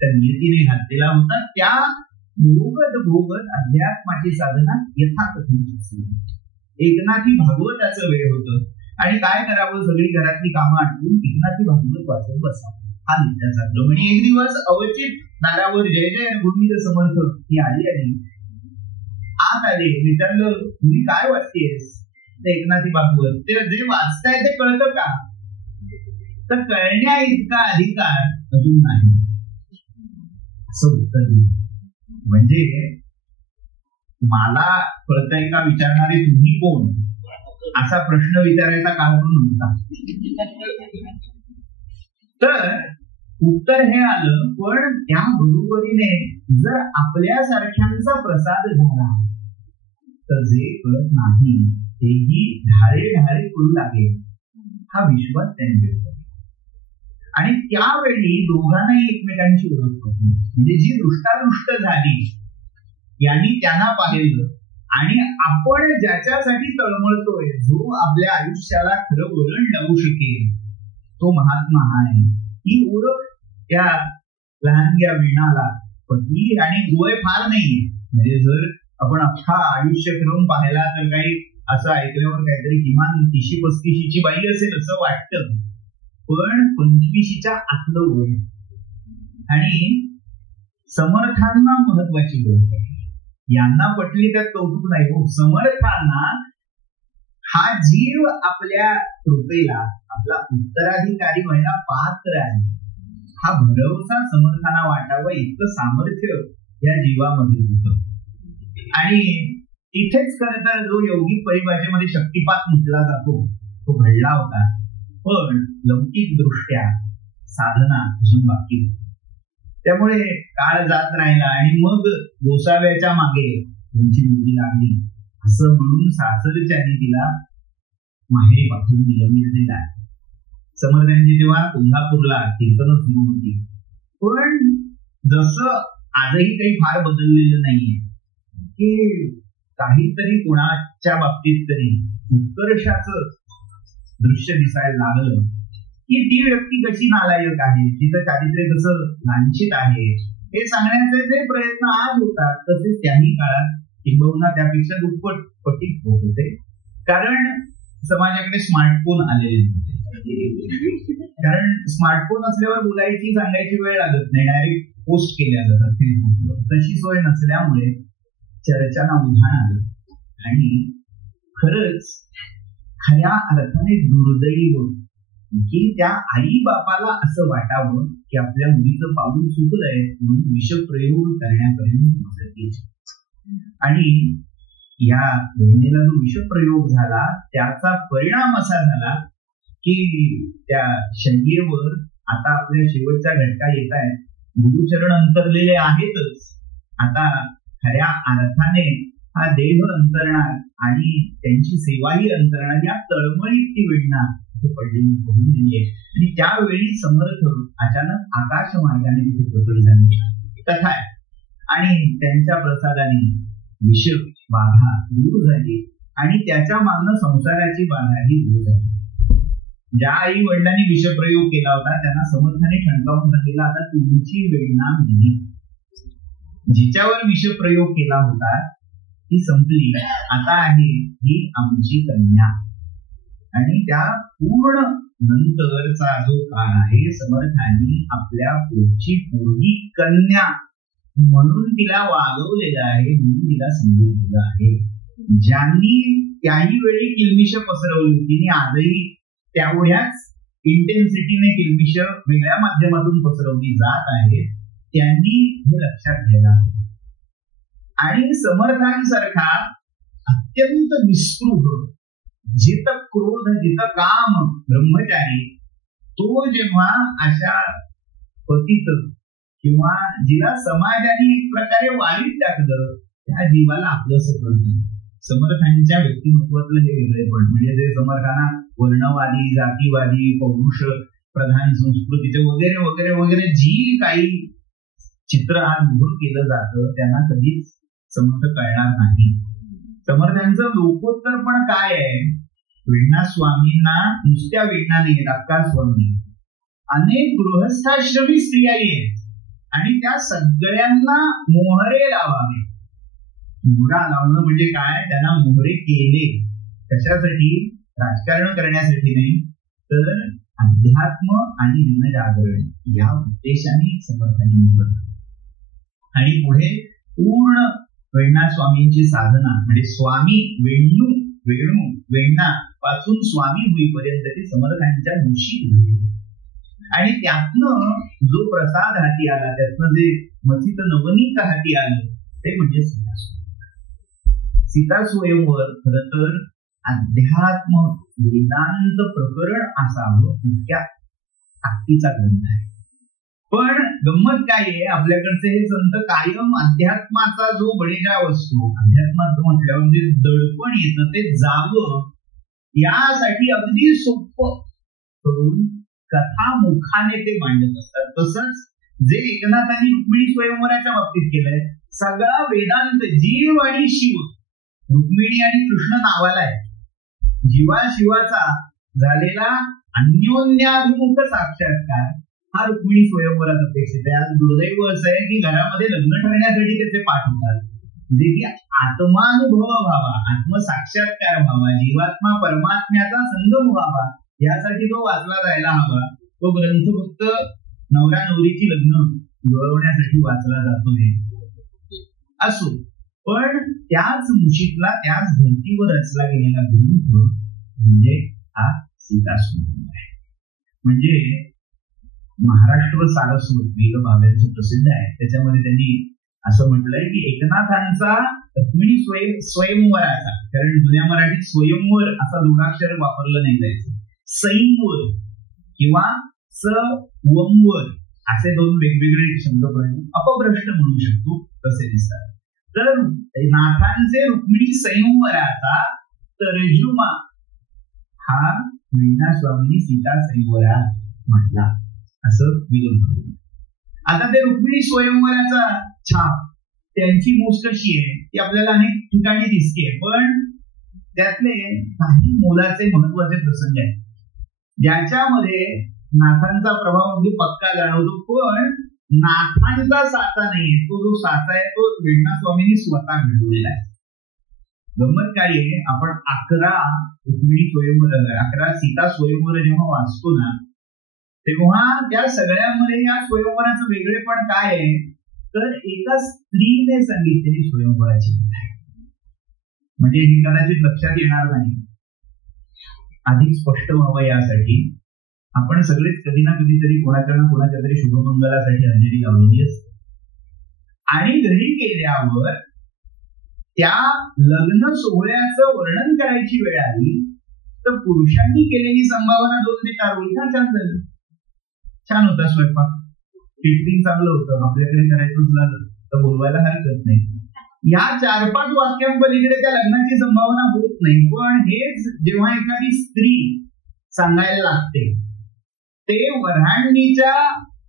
त्या नियतीने घातलेला होता, त्या भोगत अध्यात्माची साधना यथाकथन एकनाथी भागवताचं वेळ होतं आणि काय करावं, सगळी घरातली कामं आटवून एकनाथी भागवत वाचत बसावं हा नित्या चाललो. म्हणजे एक दिवस अवचित दारावर जय जय भूमी समर्थ ही आली आणि आत आले. विचारलं तुम्ही काय वाचतेस? एकनाथी भागवत. ते जे वाचताय ते कळतं का? तर कळण्या इतका अधिकार अजून नाही असं उत्तर दिलं. म्हणजे मला कळतंय का विचारणारे तुम्ही कोण असा प्रश्न विचारायचा कारण नव्हता. तर उत्तर हे आलं, पण त्या बरोबरीने जर आपल्या सारख्यांचा प्रसाद झाला तर जे कळत नाही तेही ढाळे ढाळे करू लागेल हा विश्वास त्यांनी व्यक्त केला. आणि त्यावेळी दोघांनाही एकमेकांची ओळख पटली. म्हणजे जी दृष्टादृष्ट झाली यांनी त्यांना पाहिलं आणि आपण ज्याच्यासाठी तळमळतोय, जो आपल्या आयुष्याला खरं वळण लावू शकेल तो महात्मा आहे, ही ओळख त्या लहानग्या वीणाला पटली. आणि वय फार नाहीये, म्हणजे जर आपण अख्खा आयुष्यक्रम पाहिला तर काही असं ऐकल्यावर काहीतरी किमान 30-35ची बाई असेल असं वाटतं, पण 25च्या आतलं वय. आणि समर्थांना महत्वाची गोष्ट यांना पटली तर कौतुक नाही हो. समर्थांना हा जीव आपल्या कृपेला आपला उत्तराधिकारी व्हायला पात्र आहे हा भरवसा समर्थांना वाटावं इतकं सामर्थ्य या जीवामध्ये होतं. आणि इथेच खरं तर जो यौगिक परिभाषेमध्ये शक्तिपात म्हटला जातो तो घडला होता. पण लौकिक दृष्ट्या साधना अजून बाकी होती. त्यामुळे काळ जात राहिला आणि मग गोसाव्याच्या मागे तुमची मुलगी लागली असं म्हणून सासरच्याने तिला माहेरी पाठवून दिलं. मिरजेला समर्थांची तेव्हा कोल्हापूरला कीर्तन सुरू होती. पण जसं आजही काही फार बदललेलं नाहीये की काहीतरी कोणाच्या बाबतीत तरी उत्कर्षाचं दृश्य दिसायला लागलं की ती व्यक्ती कशी नालायक आहे, तिचं चारित्र्य कसं लांछित आहे हे सांगण्याचे जे प्रयत्न आज होतात तसेच त्याही काळात किंबहुना त्यापेक्षा दुप्पट पटीत होत होते. कारण समाजाकडे स्मार्टफोन आलेले होते. कारण स्मार्टफोन असल्यावर बोलायची सांगायची वेळ लागत नाही, डायरेक्ट पोस्ट केल्या जातात फेसबुकवर. तशी सोय नसल्यामुळे चर्चांना उधाण आलं. आणि खरंच खऱ्या अर्थाने दुर्दैव की त्या आई बापाला असं वाटावं की आपल्या मुलीचं पाऊल चुकलंय म्हणून विषप्रयोग करण्यापर्यंत मदत केली. आणि या बहिणीला जो विषप्रयोग झाला त्याचा परिणाम असा झाला की त्या शय्येवर आता आपल्या शेवटच्या घटका येत आहेत. गुरुचरण अंतरलेले आहेतच, आता खऱ्या अर्थाने हा देह अंतरणार आणि त्यांची सेवाही अंतरणार. या तळमळीत ती वेदना पडलेली पडून दिली आहे. आणि त्यावेळी समर्थ अचानक आकाश मार्गाने तिथे प्रकट झाले कथा आहे. आणि त्यांच्या प्रसादाने विष बाधा दूर झाली आणि त्याच्या मागणं संसाराची बाधाही दूर झाली. ज्या आई वडिलांनी विषप्रयोग केला होता त्यांना समर्थाने ठणकावून सांगितलं आता तुमची वेदना मिली. जिच्यावर विषप्रयोग केला होता ती संपली, आता आहे ही आमची कन्या. आणि त्या पूर्ण नंतरचा जो काळ आहे समर्थांनी आपल्या पुढची पोरगी कन्या म्हणून तिला वागवलेलं आहे, म्हणून तिला समजून आहे. ज्यांनी त्याही वेळी किलमिश पसरवली होती आणि आजही तेवढ्याच इंटेन्सिटीने किलमिश वेगळ्या माध्यमातून पसरवली जात आहे त्यांनी हे लक्षात घ्यायला हवं. आणि समर्थांसारखा अत्यंत निस्पृह जित क्रोध जित काम ब्रह्मचारी तो जेव्हा अशा पतित किंवा जिला समाजाने एक प्रकारे वाळीत टाकलं त्या जीवाला आपलंसं करतो. समर्थांच्या व्यक्तिमत्वातलं हे वेगळेपण म्हणजे जे समर्थांना वर्णवादी जातीवादी पौरुष प्रधान संस्कृतीचे वगैरे वगैरे वगैरे जी काही चित्र आज उभं केलं जातं त्यांना कधीच समर्थ कळणार नाही. समर्थांचं लोकोत्तरपण काय आहे? वेण्णा स्वामींना नुसत्या वेण्णा नाही अक्का स्वामी अनेक गृहस्थाश्रमी स्त्रियाही आहेत आणि त्या सगळ्यांना मोहरे लावावे. मोहरा लावणं म्हणजे काय? त्यांना मोहरे केले कशासाठी? राजकारण करण्यासाठी नाही तर अध्यात्म आणि जनजागरण या उद्देशाने समर्थांनी म्हटलं. आणि पुढे पूर्ण वेण्णा स्वामींची साधना म्हणजे स्वामी वेण्णू वेणू वेण्णा पासून स्वामी होईपर्यंत समर्थांच्या मुशी उभे. आणि त्यातनं जो प्रसाद हाती आला त्यातनं जे मथित नवनीत हाती आलं ते म्हणजे सीता स्वयंवर खर तर अध्यात्म वेदांत प्रकरण असावं इतक्या ताकदीचा ग्रंथ आहे. पण गंमत काय आहे आपल्याकडचे हे संत कायम अध्यात्माचा जो बळीराव असतो अध्यात्मात म्हटल्यावर म्हणजे दडपण येतं ते जावं यासाठी अगदी सोपं करून कथामुखाने ते मांडत असतात. तसंच जे एकनाथांनी रुक्मिणी स्वयंवराच्या बाबतीत केलंय सगळा वेदांत जीव आणि शिव रुक्मिणी आणि कृष्ण नावाला आहे. जीवा शिवाचा झालेला अन्योन्याभिमुख साक्षात्कार हा रुक्मिणी स्वयंवरात अपेक्षित आहे. आज दुर्दैव असं आहे की घरामध्ये लग्न ठरण्यासाठी त्याचे पाठ होतात जे की आत्मानुभव व्हावा आत्मसाक्षात्कार व्हावा जीवात्मा परमात्म्याचा संगम व्हावा यासाठी तो वाचला जायला हवा. तो ग्रंथ फक्त नवरा नवरीची लग्न जुळवण्यासाठी वाचला जातोय असो. पण त्याच मुशीतला त्याच धर्तीवर रचला गेलेला ग्रंथ म्हणजे हा सीतासुंदर आहे. म्हणजे महाराष्ट्र सारस्वत वेद भाव्यांचं प्रसिद्ध आहे. त्याच्यामध्ये त्यांनी असं म्हटलंय की एकनाथांचा रुक्मिणी स्वयंवराचा, कारण जुन्या मराठीत स्वयंवर असा जोडाक्षर वापरलं नाही जायचं, संवर किंवा सवंवर असे दोन वेगवेगळे शब्द अपभ्रष्ट म्हणू शकतो तसे दिसतात. तर नाथांचे रुक्मिणी संवराचा तर्जुमा हा वीणा स्वामींनी सीता संवरा म्हटला असं विनोद म्हणतो. आता ते रुक्मिणी स्वयंवराचा छाप त्यांची मूस कशी आहे ती आपल्याला अनेक ठिकाणी दिसते, पण त्यातले काही मोलाचे महत्वाचे प्रसंग आहेत ज्याच्यामध्ये नाथांचा प्रभाव अगदी पक्का जाणवतो, पण नाथांचा साचा नाहीये. तो जो साचा आहे तो वीणा स्वामींनी स्वतः घडवलेला आहे. गंमत काय आहे, आपण 11 रुक्मिणी स्वयंवर 11 सीता स्वयंवर जेव्हा वाचतो ना, तेव्हा त्या सगळ्यामध्ये या स्वयंवराचं वेगळेपण काय आहे, तर एका स्त्रीने सांगितलेली स्वयंवराची म्हणजे हे कदाचित लक्षात येणार नाही. अधिक स्पष्ट व्हावं यासाठी आपण सगळेच कधी ना कधीतरी कोणाच्या ना कोणाच्या तरी शुभमंगलासाठी हजेरी लावलेली असते, आणि घरी गेल्यावर त्या लग्न सोहळ्याचं वर्णन करायची वेळ आली तर पुरुषांनी केलेली संभावना 2 ते 4 ओळी छान झालं, छान होता स्वयंपाक, केटरिंग चांगलं होतं, आपल्याकडे करायचंच झालं तर बोलवायला हरकत नाही. या 4-5 वाक्यांपलीकडे त्या लग्नाची संभावना होत नाही. पण हेच जेव्हा एखादी स्त्री सांगायला लागते, ते वऱ्हाडणीच्या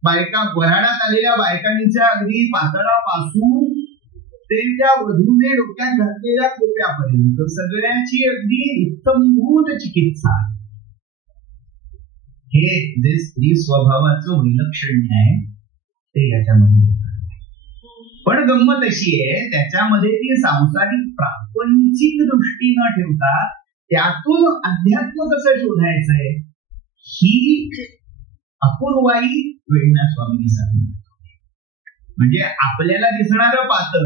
बायका, वऱ्हाडात आलेल्या बायकांच्या अगदी पातळापासून ते त्या वधूने डोक्यात घातलेल्या खोप्यापर्यंत सगळ्याची अगदी उत्तमभूत चिकित्सा, हे जे स्त्री स्वभावाचं वैलक्षण्य आहे ते याच्यामध्ये होतं. पण गंमत अशी आहे, त्याच्यामध्ये ती सांसारिक प्रापंचिक दृष्टी न ठेवता त्यातून अध्यात्म कसं शोधायचंय ही अपूर्वाई वीणा स्वामींनी सांगितलं. म्हणजे आपल्याला दिसणारं पातळ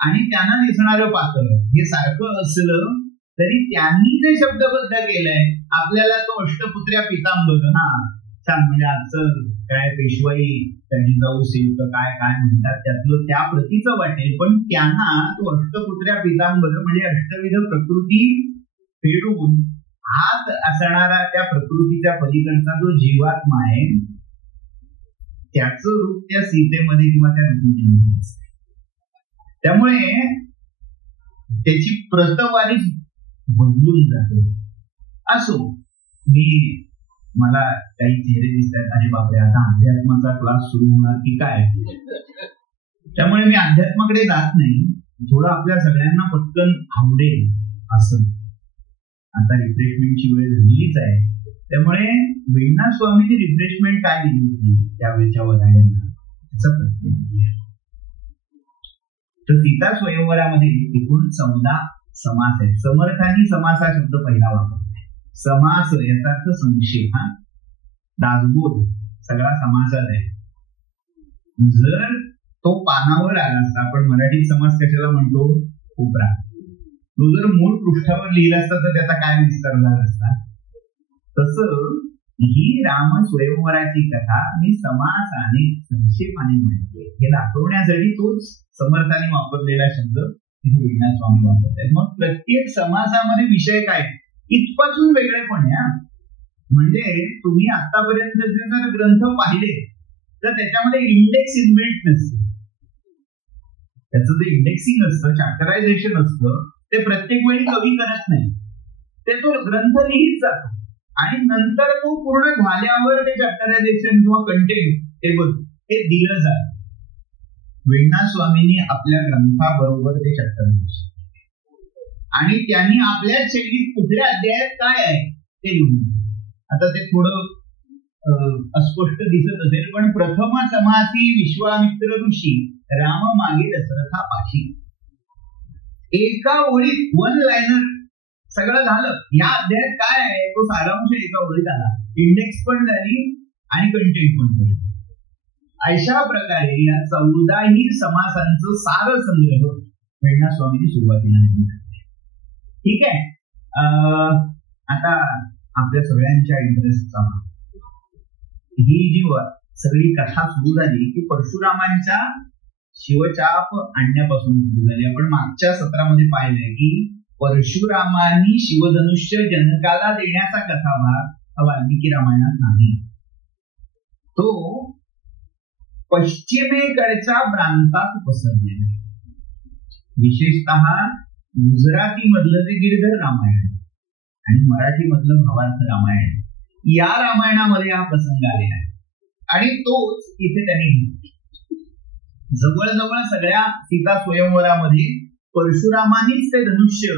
आणि त्यांना दिसणारं पातळ हे सारखं असलं तरी त्यांनी जे शब्दबद्ध केलंय, आपल्याला तो अष्टपुत्र्या पितांबर, हा छान, म्हणजे आजचं काय पेशवाई त्यांनी जाऊ सिल्क काय काय म्हणतात त्यातलं त्या प्रतीचं वाटेल, पण त्यांना तो अष्टपुत्र्या पितांबर म्हणजे अष्टविध प्रकृती फेडून हात असणारा त्या प्रकृतीच्या पलीकडचा जो जीवात्मा आहे त्याचं रूप त्या सीतेमध्ये किंवा त्या रुक्मिणीमध्ये असते. त्यामुळे त्याची प्रतवारी बदलून जाते. असो, मला काही चेहरे दिसतात, अरे बापरे आता अध्यात्माचा क्लास सुरू होणार की काय, त्यामुळे मी अध्यात्माकडे जात नाही, थोडं आपल्या सगळ्यांना पटकन आवडेल असं. आता रिफ्रेशमेंटची वेळ झालीच आहे, त्यामुळे वीणा स्वामींनी रिफ्रेशमेंट काय दिली होती त्यावेळेच्या वऱ्हाड्यांना त्याचा प्रत्येक. तर सीता स्वयंवरामध्ये एकूण 14 समास आहेत. समर्थांनी समास हा शब्द पहिला वापरला. समास याचा अर्थ संक्षेप, हा दासबोध सगळा समासात आहे. जर तो पानावर आला असता, आपण मराठीत समास कशाला म्हणतो, कोपरा, तो जर मूळ पृष्ठावर लिहिला असता तर त्याचा काय विस्तार झाला असता. तसं ही राम स्वयंवराची कथा मी समासाने संक्षेपाने म्हणते हे दाखवण्यासाठी तोच समर्थाने वापरलेला शब्द वीणा स्वामी वापरतात. मग प्रत्येक समासामध्ये विषय काय इथपासून वेगळेपण आहे. म्हणजे तुम्ही आतापर्यंत जर ग्रंथ पाहिले तर त्याच्यामध्ये इंडेक्स इनबिल्ट नसते. त्याचं जे इंडेक्सिंग असतं, चॅप्टरायझेशन असतं, ते प्रत्येक वेळी कवी करत नाही, ते तो ग्रंथ लिहित जातो आणि नंतर तो पूर्ण झाल्यावर ते चॅप्टरायझेशन किंवा कंटेंट टेबल हे दिलं जातं. वीणा स्वामींनी आपल्या ग्रंथाबरोबर ते चॅप्टरायझेशन आणि त्यांनी आपल्या शैलीत कुठल्या अध्यायात काय आहे ते लिहून. आता ते थोडं अस्पष्ट दिसत असेल, पण प्रथम समासी विश्वामित्र ऋषी राम मागे दशरथा पाशी, एका ओळीत 1 लाइनर सगळं झालं. या अध्यायात काय आहे तो सारांश एका ओळीत आला, इंडेक्स पण झाली आणि कंटेंट पण झाली. अशा प्रकारे या 14ही समासांचं सार संग्रह वीणा स्वामींनी सुरुवातीला दिला. ठीक आहे. आता आपल्या सगळ्यांच्या इंटरेस्टचा ही जी सगळी कथा सुरू झाली की परशुरामांच्या शिवचाप आणण्यापासून सुरू झाली. आपण मागच्या सत्रामध्ये पाहिलंय की परशुरामांनी शिवधनुष्य जनकाला देण्याचा कथाभाग हा वाल्मिकी रामायणात नाही. तो पश्चिमेकडच्या प्रांतात पसरलेला आहे. विशेषतः गुजराती मधलं जे गिरधर रामायण आणि मराठी मधलं भावार्थ रामायण, या रामायणामध्ये हा प्रसंग आलेला आहे आणि तोच इथे त्यांनी घेतला. जवळजवळ सगळ्या सीता स्वयंवरामध्ये परशुरामानीच ते धनुष्य,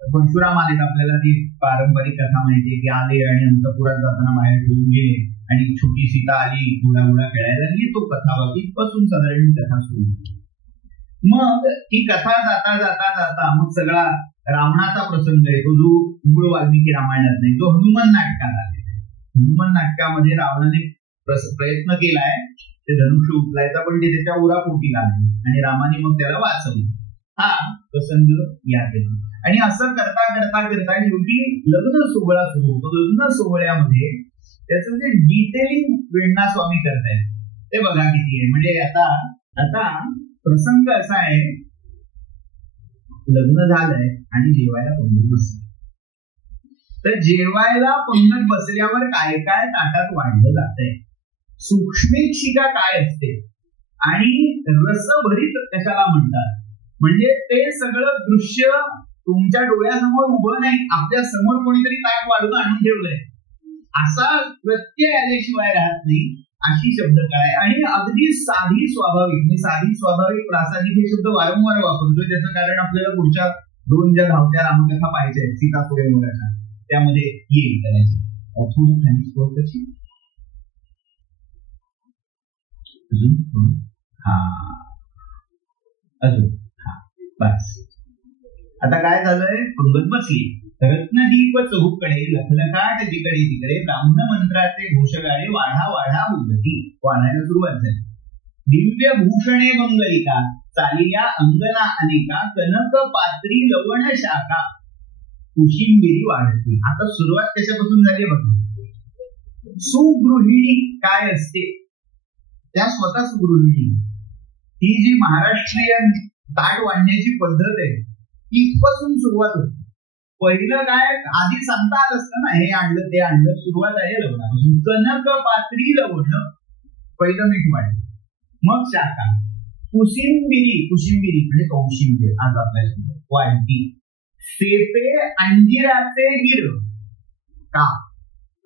परशुराम आलेत, आपल्याला ती पारंपरिक कथा माहितीये की आले आणि अंतपुरात जाताना बाहेर ठेवून गेले आणि छोटी सीता आली, घोडा घोडा खेळायला लागली. तो कथा इथपासून साधारण कथा सुरू झाली. मग ही कथा जाता जाता जाता मग सगळा रावणाचा प्रसंग आहे, तो जो मूळ वाल्मिकी रामायणात नाही, जो हनुमान नाटकात आलेला आहे. हनुमान नाटकामध्ये रावणाने प्रयत्न केलाय ते धनुष्य उचलायचा, पण ते त्याच्या उरापोटी आले आणि रामाने मग त्याला वाचवलं. हा प्रसंग यात येतो. आणि असं करता करता करता शेवटी लग्न सोहळा सुरू होतो. लग्न सोहळ्यामध्ये त्याचं जे डिटेलिंग वेण्णा स्वामी करतायत ते बघा किती आहे. म्हणजे आता प्रसंग असा आहे, लग्न झालंय आणि जेवायला पंगत बसली. तर जेवायला पंगत बसल्यावर काय काय ताटात वाढलं जातंय, सूक्ष्मेक्षिका काय असते आणि रसभरीत कशाला म्हणतात, म्हणजे ते सगळं दृश्य तुमच्या डोळ्यासमोर उभं नाही, आपल्या समोर कोणीतरी ताट वाढून आणून ठेवलंय असा प्रत्यय आल्याशिवाय राहत नाही, अशी शब्द काय. आणि अगदी साधी स्वाभाविक, मी साधी स्वाभाविक प्रासादिक हे शब्द वारंवार वापरतोय, त्याचं कारण आपल्याला पुढच्या 2 ज्या धावत्या रामकथा पाहिजे सीता स्वयंवराच्या त्यामध्ये येईल करायची. थोडं खाली स्कोर कशी अजून बस. आता काय झालंय, पंगत बसली, रत्नदीप चहूकडे लखलखाट जिकडे तिकडे ब्राह्मण मंत्राचे घोषगाळे वाढा वाढा उदती वाढायला सुरुवात झाली. दिव्य भूषणे मंगलिका चालिया अंगना अनेका कनक पात्री लवण शाखा कुशिंबिरी वाढती. आता सुरुवात कशापासून झाली बघा. सुगृहिणी काय असते, त्या स्वतः सुगृहिणी. ही जी महाराष्ट्रीयन ताट वाढण्याची पद्धत आहे इथपासून सुरुवात होती. पहिलं काय, आधी सांगता आलं असतं ना, हे आणलं ते आणलं, सुरुवात आहे लग्नापासून. कनक पात्री लवण पहिलं मीठ वाढलं, मग शाखा कुशिंबिरी, कुशिंबिरी म्हणजे कौशिंबीर आज आपल्या वाढती. सेपे अंजिराचे गिर का,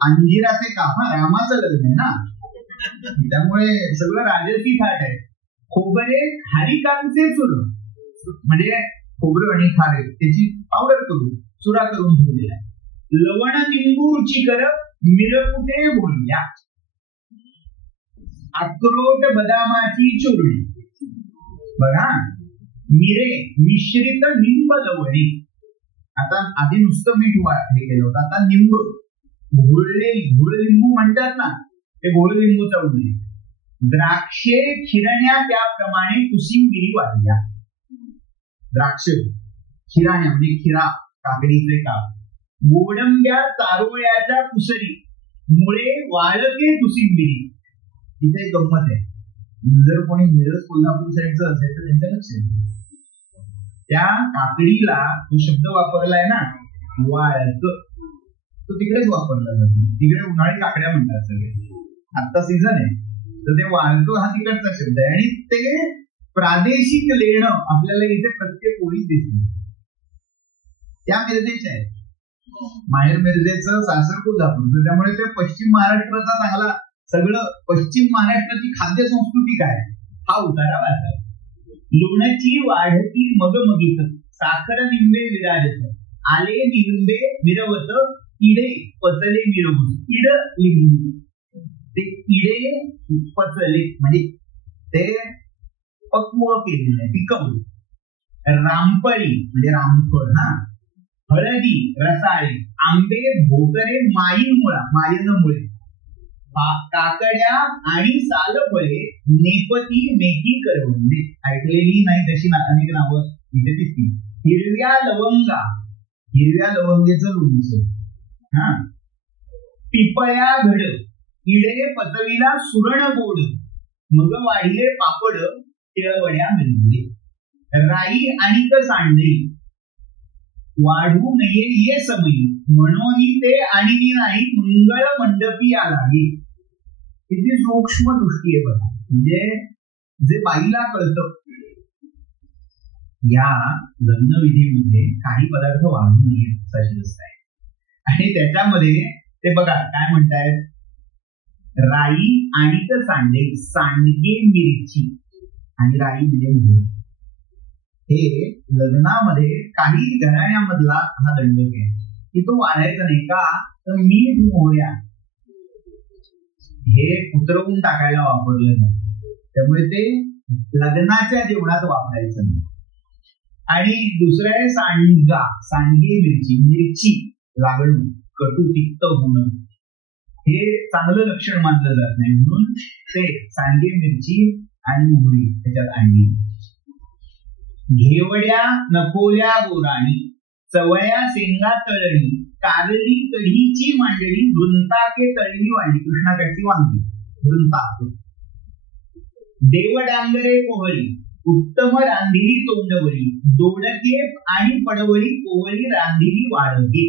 अंजिराचे काप, रामाचं लग्न आहे ना त्यामुळे सगळं राजसी थाट आहे. खोबरे खारिकांचे चूर म्हणजे खोबरं आणि खारे त्याची पावडर करून चुरा करून ठेवलेला आहे. लवण निंबू रुचिकर मिरकुटे बोलल्या, अक्रोट बदामाची चूर्णी बघा, मिरे मिश्रित निंब लवणी. आता आधी नुसतं मीठ हे केलं होतं, आता निंब घोळ लिंबू म्हणतात ना, ते घोळ लिंबूचा उल्लेख. द्राक्षे खिरण्या त्याप्रमाणे कुशिंबिरी वाढल्या. द्राक्ष खिराण्या म्हणजे खिरा काकडीचे काप. गोडंब्या चारोळ्याच्या कुसरी मुळे वाळके कुशिंबिरी. इथे एक गंमत आहे, जर कोणी मिरज कोल्हापूर साईडचं असेल तर त्यांच्या लक्षात त्या काकडीला तो शब्द वापरलाय ना वाळक, तो तिकडेच वापरला जातो. तिकडे उन्हाळी काकड्या म्हणतात सगळे, आता सीझन आहे तर ते वाळक हा तिकडचा शब्द आहे. आणि ते प्रादेशिक लेणं आपल्याला इथे प्रत्येक ओळीत दिसते. त्या मिरजेच्या आहेत, माहेर मिरजेचं सासर कोल्हापूर, त्यामुळे ते पश्चिम महाराष्ट्राचा चांगला, सगळं पश्चिम महाराष्ट्राची खाद्य संस्कृती काय हा उतारा वाचा. लोणची वाढती मगमगीत साखर निंबे विराजत आले निंबे मिरवत इडे पचले मिरवून. इड लिंबू, ते इडे पचले म्हणजे ते पक्व केलेले पिकवले. रामपळी म्हणजे रामफळ, हा हळदी रसाळे, आंबे भोकरे माईमुळा मायनमुळे, काकड्या आणि सालफळे नेपती मेथी करवंदे. ऐकलेली नाही तशी अनेक नावं इथे दिसतील. हिरव्या लवंगा, हिरव्या लवंगेचं लोणचं, हा पिपळ्या घड इडे पचविला सुरण गोड, मग वाढिले पापड तिळवड्या मिळवले. राई आणिक सांडे वाढू नये ये समयी, म्हणून ते आणिली नाही मंगळ मंडपी आलागे. किती सूक्ष्म दृष्टी आहे बघा. म्हणजे जे बाईला कळतं, या लग्नविधीमध्ये काही पदार्थ वाढू नये असा शिस्त आहे. आणि त्याच्यामध्ये ते बघा काय म्हणतायत, राई आणिक सांडे, सांडगे मिरची आणि राई म्हणजे मोहरी. हे लग्नामध्ये काही घराण्यामधला हा दंडक आहे की तो वाढायचा नाही का, तर मीठ मोहऱ्या हे उतरवून टाकायला वापरलं जातं. त्यामुळे ते लग्नाच्या जेवणात वापरायचं नाही. आणि दुसरं आहे सांडगा, सांडगे मिरची, मिरची लागणं, कटू तिक्त होणं, हे चांगलं लक्षण मानलं जात नाही. म्हणून ते सांडगे मिरची आणि मोहरी त्याच्यात आणली. घेवड्या नकोल्या बोराणी, चवळ्या शेंगा तळणी, कारली कढीची मांडणी, वृंताके तळणी वांडी, कृष्णाकडची वांगी वृंताक. देवडांगरे कोहळी, उत्तम रांधिली तोंडवळी, दोडके आणि पडवळी कोवळी रांधिली वाळगे.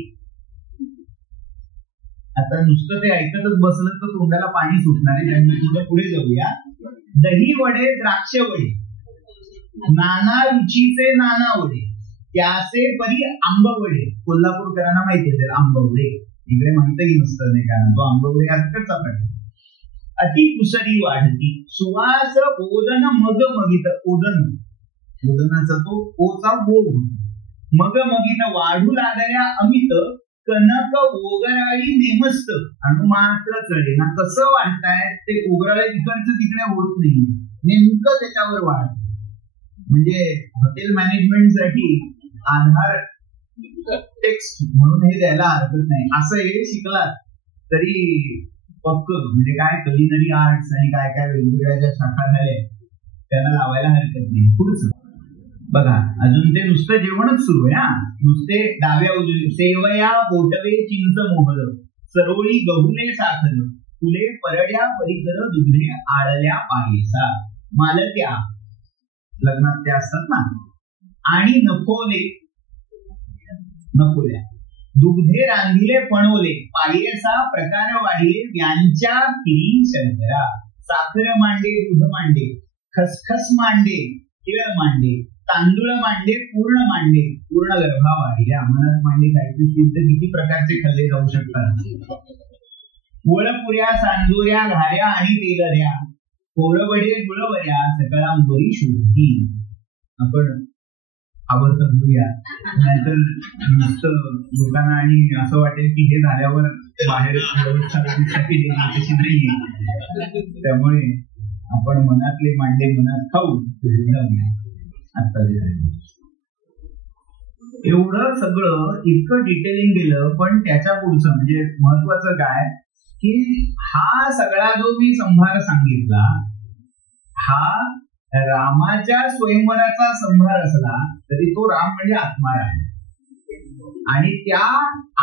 आता नुसतं ते ऐकतच बसलं तर तोंडाला पाणी सुटणार आहे. त्यामुळे पुढे जाऊया. दही वडे, द्राक्ष वडे, नाना रुचीचे नाना वडे, त्याचे परी आंबवडे. कोल्हापूरकरांना माहिती असेल आंबवडे, इकडे म्हणतही नसतं नाही, कारण तो आंबवडे हा तिकडचा प्रकार. अति कुसरी वाढती, सुवास ओदन मग मगित, ओदन ओदनाचा तो ओचा बोग, मग मगित वाढू लागल्या अमित, कनक ओगराळी नेमस्त, अणुमात्र चढे ना. कसं वाढताय ते ओगराळे तिकडचं तिकडे होत नाही, नेमकं त्याच्यावर वाढ. म्हणजे हॉटेल मॅनेजमेंट साठी आधार टेक्स्ट म्हणून हे द्यायला हरकत नाही. असं हे शिकलात तरी पक्क, म्हणजे काय कलिनरी आर्ट्स आणि काय काय वेगवेगळ्या ज्या शाखा झाल्या त्यांना लावायला हरकत नाही. पुढचं बघा, अजून ते नुसतं जेवणच सुरू आहे. नुसते डाव्या उजवी सेवया बोटवे चिंच मोहर, सरोळी गहुले साखर, फुले परड्या परिकर दुधे आळल्या पायसा. मालत्या लग्नात त्या असतात ना, आणि नकोले नकोल्या, दुग्धे रांधिले पणवले, पायसा प्रकार वाढिले यांच्या किरी शंकरा. साखर मांडे दूध मांडे, खसखस मांडे तिळ मांडे, तांदूळ मांडे पूर्ण मांडे, पूर्ण गर्भा वाढिले. अमरनाथ मांडे खायचे असतील तर किती प्रकारचे खाल्ले जाऊ शकतात. वळपुऱ्या सांजोऱ्या घाऱ्या आणि तेलऱ्या, कोरवडे गुळवऱ्या सकळांबरी शोधती. आपण आवडतं घेऊया, नाहीतर नुसतं लोकांना आणि असं वाटेल की हे झाल्यावर बाहेर तशी नाही. त्यामुळे आपण मनातले मांडे मनात खाऊन आता एवढं सगळं इतकं डिटेलिंग दिलं. पण त्याच्या पुढचं म्हणजे महत्वाचं काय की हा सगळा जो मी संभार सांगितला हा रामाच्या स्वयंवराचा संभार असला तरी तो राम म्हणजे आत्माराम, आणि त्या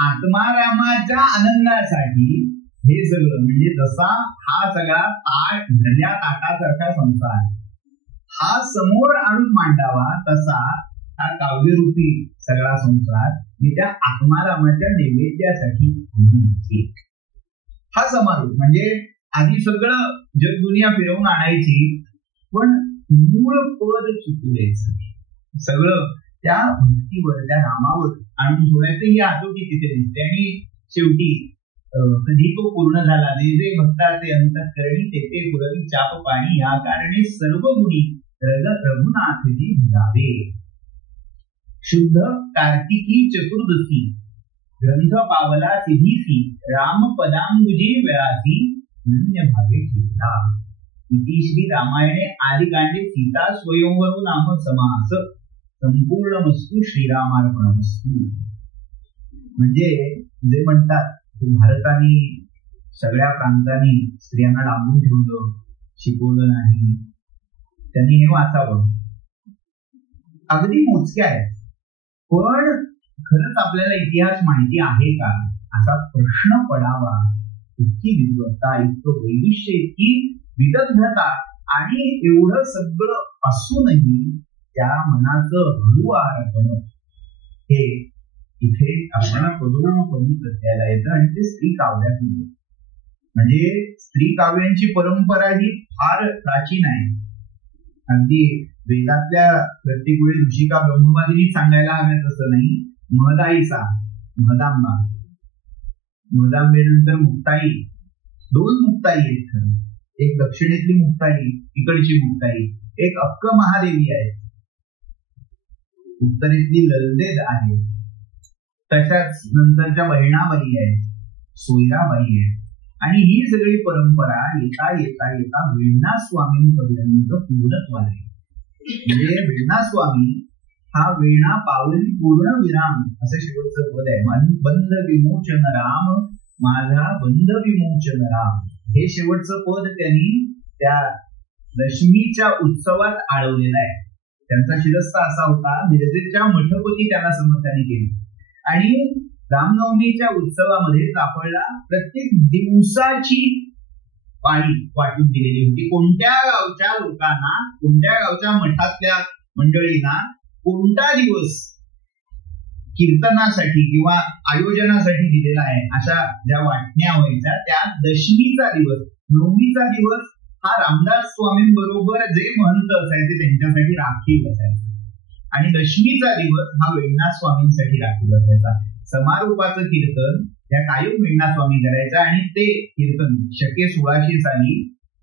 आत्मारामाच्या आनंदासाठी हे सगळं म्हणजे जसा हा सगळा ताट भरल्या ताटासारखा संसार हा समोर आणून मांडावा, तसा हा काव्यरूपी सगळा संसार मी त्या आत्मारामाच्या नैवेद्यासाठी हा समारोप. म्हणजे आधी सगळं जग दुनिया फिरवून आणायची, पण मूळ पद चुकू द्यायचं, सगळं त्या भक्तीवर त्या रामावर आणून सोडायचं. ही आठवटी तिथे दिसते. आणि शेवटी कधी तो पूर्ण झाला, जे जे भक्ताचे अंतःकरणी तेथे पुरवी चाप पाणी, या कारणे सर्व गुणी रघुनाथजी भजावे. शुद्ध कार्तिकी चतुर्दशी ग्रंथ पावला सिद्धीसी, राम पदांबुजी वेळासी नन्य भावे ठेवला. इति श्री रामायणे आदिकांडे सीता स्वयंवरो नाम समास, संपूर्णमस्तु श्रीरामार्पणमस्तु. म्हणजे जे म्हणतात की भारताने सगळ्या प्रांतांनी स्त्रियांना डांबून ठेवलं, शिकवलं नाही, त्यांनी हे वाचावं. अगदी मोजक्या आहेत, पण खरंच आपल्याला इतिहास माहिती आहे का असा प्रश्न पडावा इतकी विद्वत्ता, इतकं वैदुष्य, इतकी विदग्धता आणि एवढं सगळं असूनही त्या मनाचं हळुवारपण हे इथे आपल्याला पदोपदी प्रत्ययाला येतं आणि ते स्त्री काव्यातून येतं. म्हणजे स्त्री काव्यांची परंपरा ही फार प्राचीन आहे. अगदी वेदातल्या प्रत्येक वेळी ऋषिका ब्रह्मवादिनी सांगायला हव्या तसं नाही. महदाईचा महदांबा, महदांबेनंतर मुक्ताई, दोन मुक्ताई आहेत खरं. एक दक्षिणेतली मुक्ताई, इकडची मुक्ताई. एक अक्क महादेवी आहे, उत्तरेतली ललदेद आहे. तशाच नंतरच्या बहिणाबाई आहेत, सोयराबाई आहे. आणि ही सगळी परंपरा येता येता येता वेण्णा स्वामींपर्यंत पूर्णत्वाला आहे. म्हणजे वेण्णा स्वामी हा वेणा पावली पूर्ण विराम असं शेवटचं पद आहे. बंध विमोचन राम, माझा बंध विमोचन राम, हे शेवटचं पद त्यांनी त्या दशमीच्या उत्सवात आळवलेलं आहे. त्यांचा शिरस्ता असा होता, मिरजेच्या मठपती त्याला समर्थाने केली आणि रामनवमीच्या उत्सवामध्ये कापडला प्रत्येक दिवसाची पाळी वाटून दिलेली होती. कोणत्या गावच्या लोकांना, कोणत्या गावच्या मठातल्या मंडळींना कोणता दिवस कीर्तनासाठी किंवा आयोजनासाठी दिलेला आहे अशा ज्या वाटण्या व्हायच्या, त्या दशमीचा दिवस, नवमीचा दिवस हा रामदास स्वामींबरोबर जे महंत असायचे त्यांच्यासाठी राखीव असायचा आणि दशमीचा दिवस हा वेण्णा स्वामींसाठी राखीव असायचा. समारोपाचं कीर्तन या कायम वेण्णा स्वामी करायचा आणि ते कीर्तन शके 1600 साली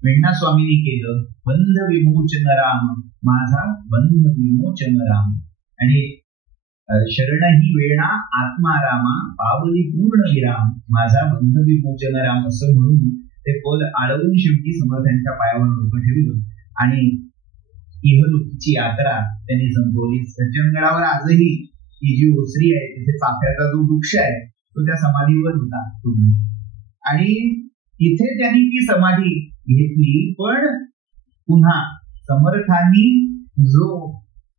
वेण्णा स्वामींनी केलं. बंध विमोचन राम, माझा बंध विमोचन राम. आणि शरण ही वेणा आत्मारामा, पावली पूर्ण विराम, माझा बंध विमोचन राम असं म्हणून ते पद आळवून शेवटी समर्थांच्या पायावर डोकं ठेवलं आणि इहलोकीची यात्रा त्यांनी संपवली. सज्जनगडावर आजही ही जी ओसरी आहे, तिथे चाफ्याचा जो वृक्ष आहे तो त्या समाधीवर होता आणि इथे त्यांनी ती समाधी घेतली. पण पुन्हा समर्थांनी जो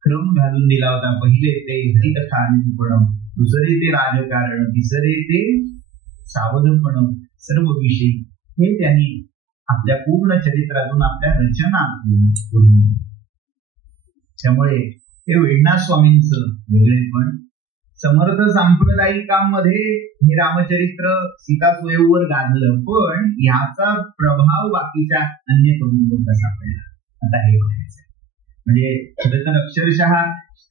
क्रम घालून दिला होता, पहिले ते हरिकथा निरूपण, दुसरे ते राजकारण, तिसरे ते सावधपण सर्व विषयी, हे त्यांनी आपल्या पूर्ण चरित्रातून, आपल्या रचनातून पुढे. त्यामुळे हे वेण्णा स्वामींचं वेगळेपण. समर्थ सांप्रदायिकांमध्ये हे रामचरित्र सीता स्वयंवर गाजलं, पण याचा प्रभाव बाकीच्या अन्य कवींवर सापडला. आता हे बघायचं म्हणजे खरं तर अक्षरशः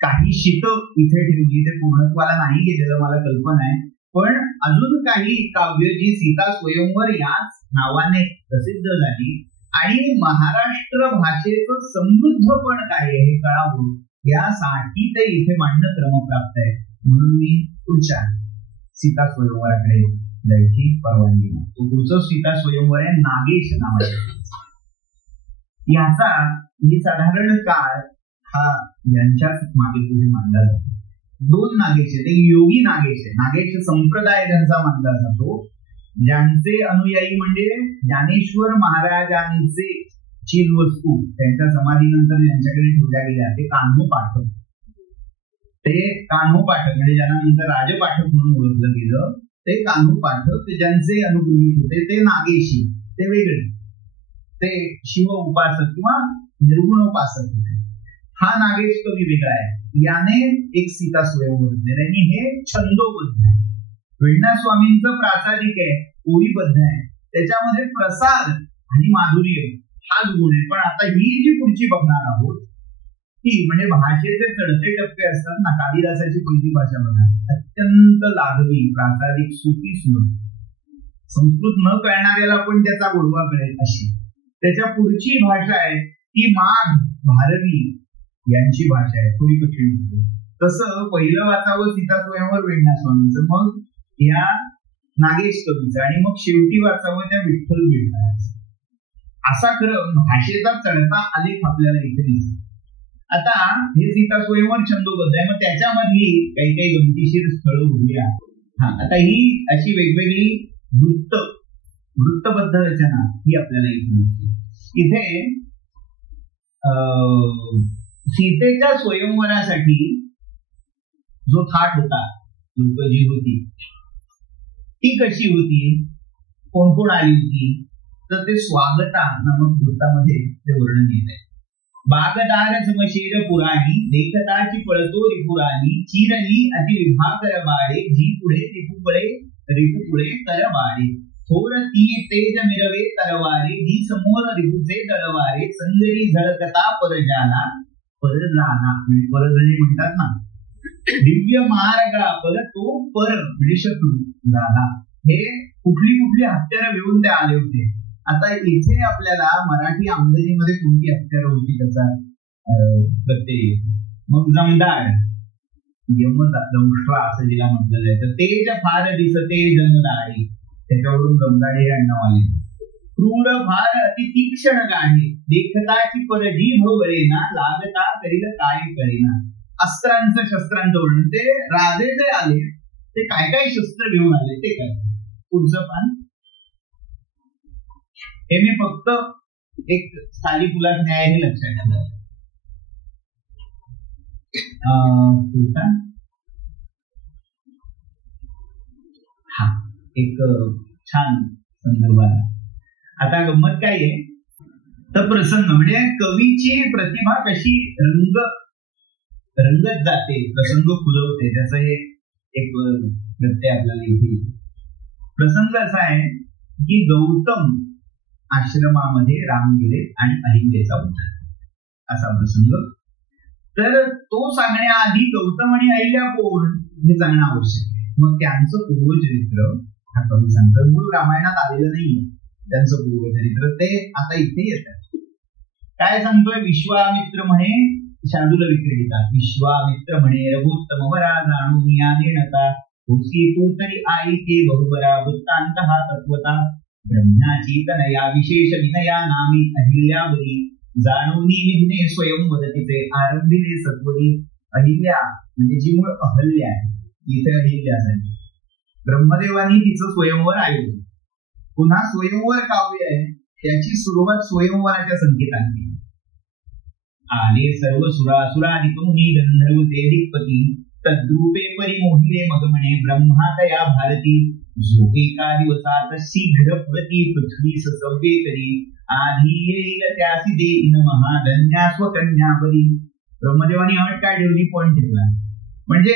काही शीत इथे ठेवली, ते पूर्णत्वाला नाही गेलेलं मला कल्पना आहे. पण अजून काही काव्य जी सीता स्वयंवर याच नावाने प्रसिद्ध झाली आणि महाराष्ट्र भाषेचं समृद्धपण काय आहे हे कळावं यासाठी ते इथे मांडणं क्रमप्राप्त आहे. म्हणून मी पुढच्या सीता स्वयंवराकडे जायची परवानगी नाही. तो पुढचं सीता स्वयंवर आहे नागेश नावाचे. याचा ही साधारण काळ हा यांच्याच मागे पुढे मानला जातो. दोन नागेश आहेत. एक योगी नागेश आहे, नागेश संप्रदाय ज्यांचा मानला जातो, ज्यांचे अनुयायी म्हणजे ज्ञानेश्वर महाराजांचे चील वस्तू त्यांच्या समाधीनंतर ज्यांच्याकडे ठेवल्या गेल्या ते कान्हो पाठक. ते कान्हो पाठक म्हणजे ज्यांना नंतर राजपाठक म्हणून ओळखलं गेलं, ते कान्हो पाठक ज्यांचे अनुग्रहित होते ते नागेशी, ते वेगळे, ते शिव उपासक किंवा निर्गुण उपासक होते. हा नागेश कवी वेगळा आहे. याने एक सीता स्वयंवर दिलेलं आणि हे छंदोबद्ध आहे. वेण्णा स्वामींचं प्रासादिक आहे, ओळीबद्ध आहे, त्याच्यामध्ये प्रसाद आणि माधुर्य हाच गुण आहे. पण आता ही जी पुढची बघणार आहोत ती म्हणजे भाषेचे चढते टप्पे असतात ना. कालिदासाची पहिली भाषा बघा, अत्यंत लाघवी, प्रासादिक, सुखी सुर, संस्कृत न कळणाऱ्याला पण त्याचा गोडवा कळेल अशी. त्याच्या पुढची भाषा आहे ती माघ, भारवी यांची भाषा आहे, थोडी कठीण होते. तसं पहिलं वाचावं सीता स्वयंवर वेण्णा स्वामींचं, मग या नागेश कवीचं आणि मग शेवटी वाचावं त्या विठ्ठल बेडकरांचं. असा क्रम भाषेचा चढता आलेख आपल्याला इथे दिसतो. आता हे सीता स्वयंवर छंदोबद्ध आहे, मग त्याच्यामधली काही काही गमतीशीर स्थळं बघूया. आता ही अशी वेगवेगळी वृत्तबद्ध रचना ही आपल्याला इथे दिसते. इथे सीतेच्या स्वयंवरासाठी जो थाट होता, जी होती ती कशी होती कोण कोण आली होती, तर ते स्वागता नामक वृत्तामध्ये ते वर्णन येत आहे. बागदार समशेर पुराणी देखताची पळतो रिपुराणी चिरली अति विभाकर बाळे जी पुढे रिपू पुढे करबाळे थोर ती तेज मिरवे तरवारे जी समोर रिपुचे दळवारे संगरी झळकता परजाला म्हणजे परजणी म्हणतात ना, दिव्य मार्गा पर तो पर म्हणजे शत्रू झाला. हे कुठली हत्यारं घेऊन ते आले होते. आता इथे आपल्याला मराठी आमदनीमध्ये कोणती हत्यारं होती त्याचा प्रत्यय. मग जमदार दंष्ट्रा असं जिला म्हटलं जायचं. तेज फार दिसते जमदारी, त्याच्यावरून जमदारी हे नाव आले. क्रूर फार अति तीक्ष्ण गाणे देखताची पर जीभ वळेना लागता करील काय करेना. अस्त्रांचं शस्त्रांचं वर्णन. ते राजे जे आले ते काय काय शस्त्र घेऊन आले ते काय. पुढचं पान. हे मी फक्त एक साली फुलात न्याय हे लक्षात ठेवलं. हा एक छान संदर्भ आला. आता गंमत काय आहे, तर प्रसंग म्हणजे कवीची प्रतिभा कशी रंगत जाते, प्रसंग फुलवते, त्याचं हे एक व्यत्यय आपल्याला इथे. प्रसंग असा आहे की गौतम आश्रमामध्ये राम गेले आणि अहिल्याचा उद्धार, असा प्रसंग. तर तो सांगण्याआधी गौतम आणि अहिल्या कोण हे सांगणं आवश्यक आहे. मग त्यांचं पूर्वचरित्र हा कवी सांगतो. मूळ रामायणात आलेलं नाहीये त्यांचं पूर्वचरित्र, ते आता इथे येतात. काय सांगतोय. विश्वामित्र म्हणे, शार्दूल विक्रीडितात. विश्वामित्र म्हणे रघुत्तम वरा जाणून या नेणता होसी तू तरी आई के बहुबरा वृत्तांत हा तत्वता ब्रह्माची तनया विशेष विनया नामी अहिल्यावरी जाणूनी विघ्ने स्वयं वदतीचे आरंभिले सत्वरी. अहिल्या म्हणजे जी मूळ अहल्या आहे, इथे अहिल्या झाली. ब्रह्मदेवानी तिचं स्वयंवर आयोजन. पुन्हा स्वयंवर काव्य आहे, त्याची सुरुवात स्वयंवराच्या संकेतांनी. आले सर्व सुराधिक मुनी गंधर्व ते दिक्पती तद्रूपे परिमोहिले मग म्हणे ब्रह्मातया भारती जो एका दिवसात शीघ्र प्रती पृथ्वी सव्ये करी आधी येईल त्यासी देईन महाधन्या स्वकन्या परी. ब्रह्मदेवानी अट काय ठेवली, पॉइंट ठेवला. म्हणजे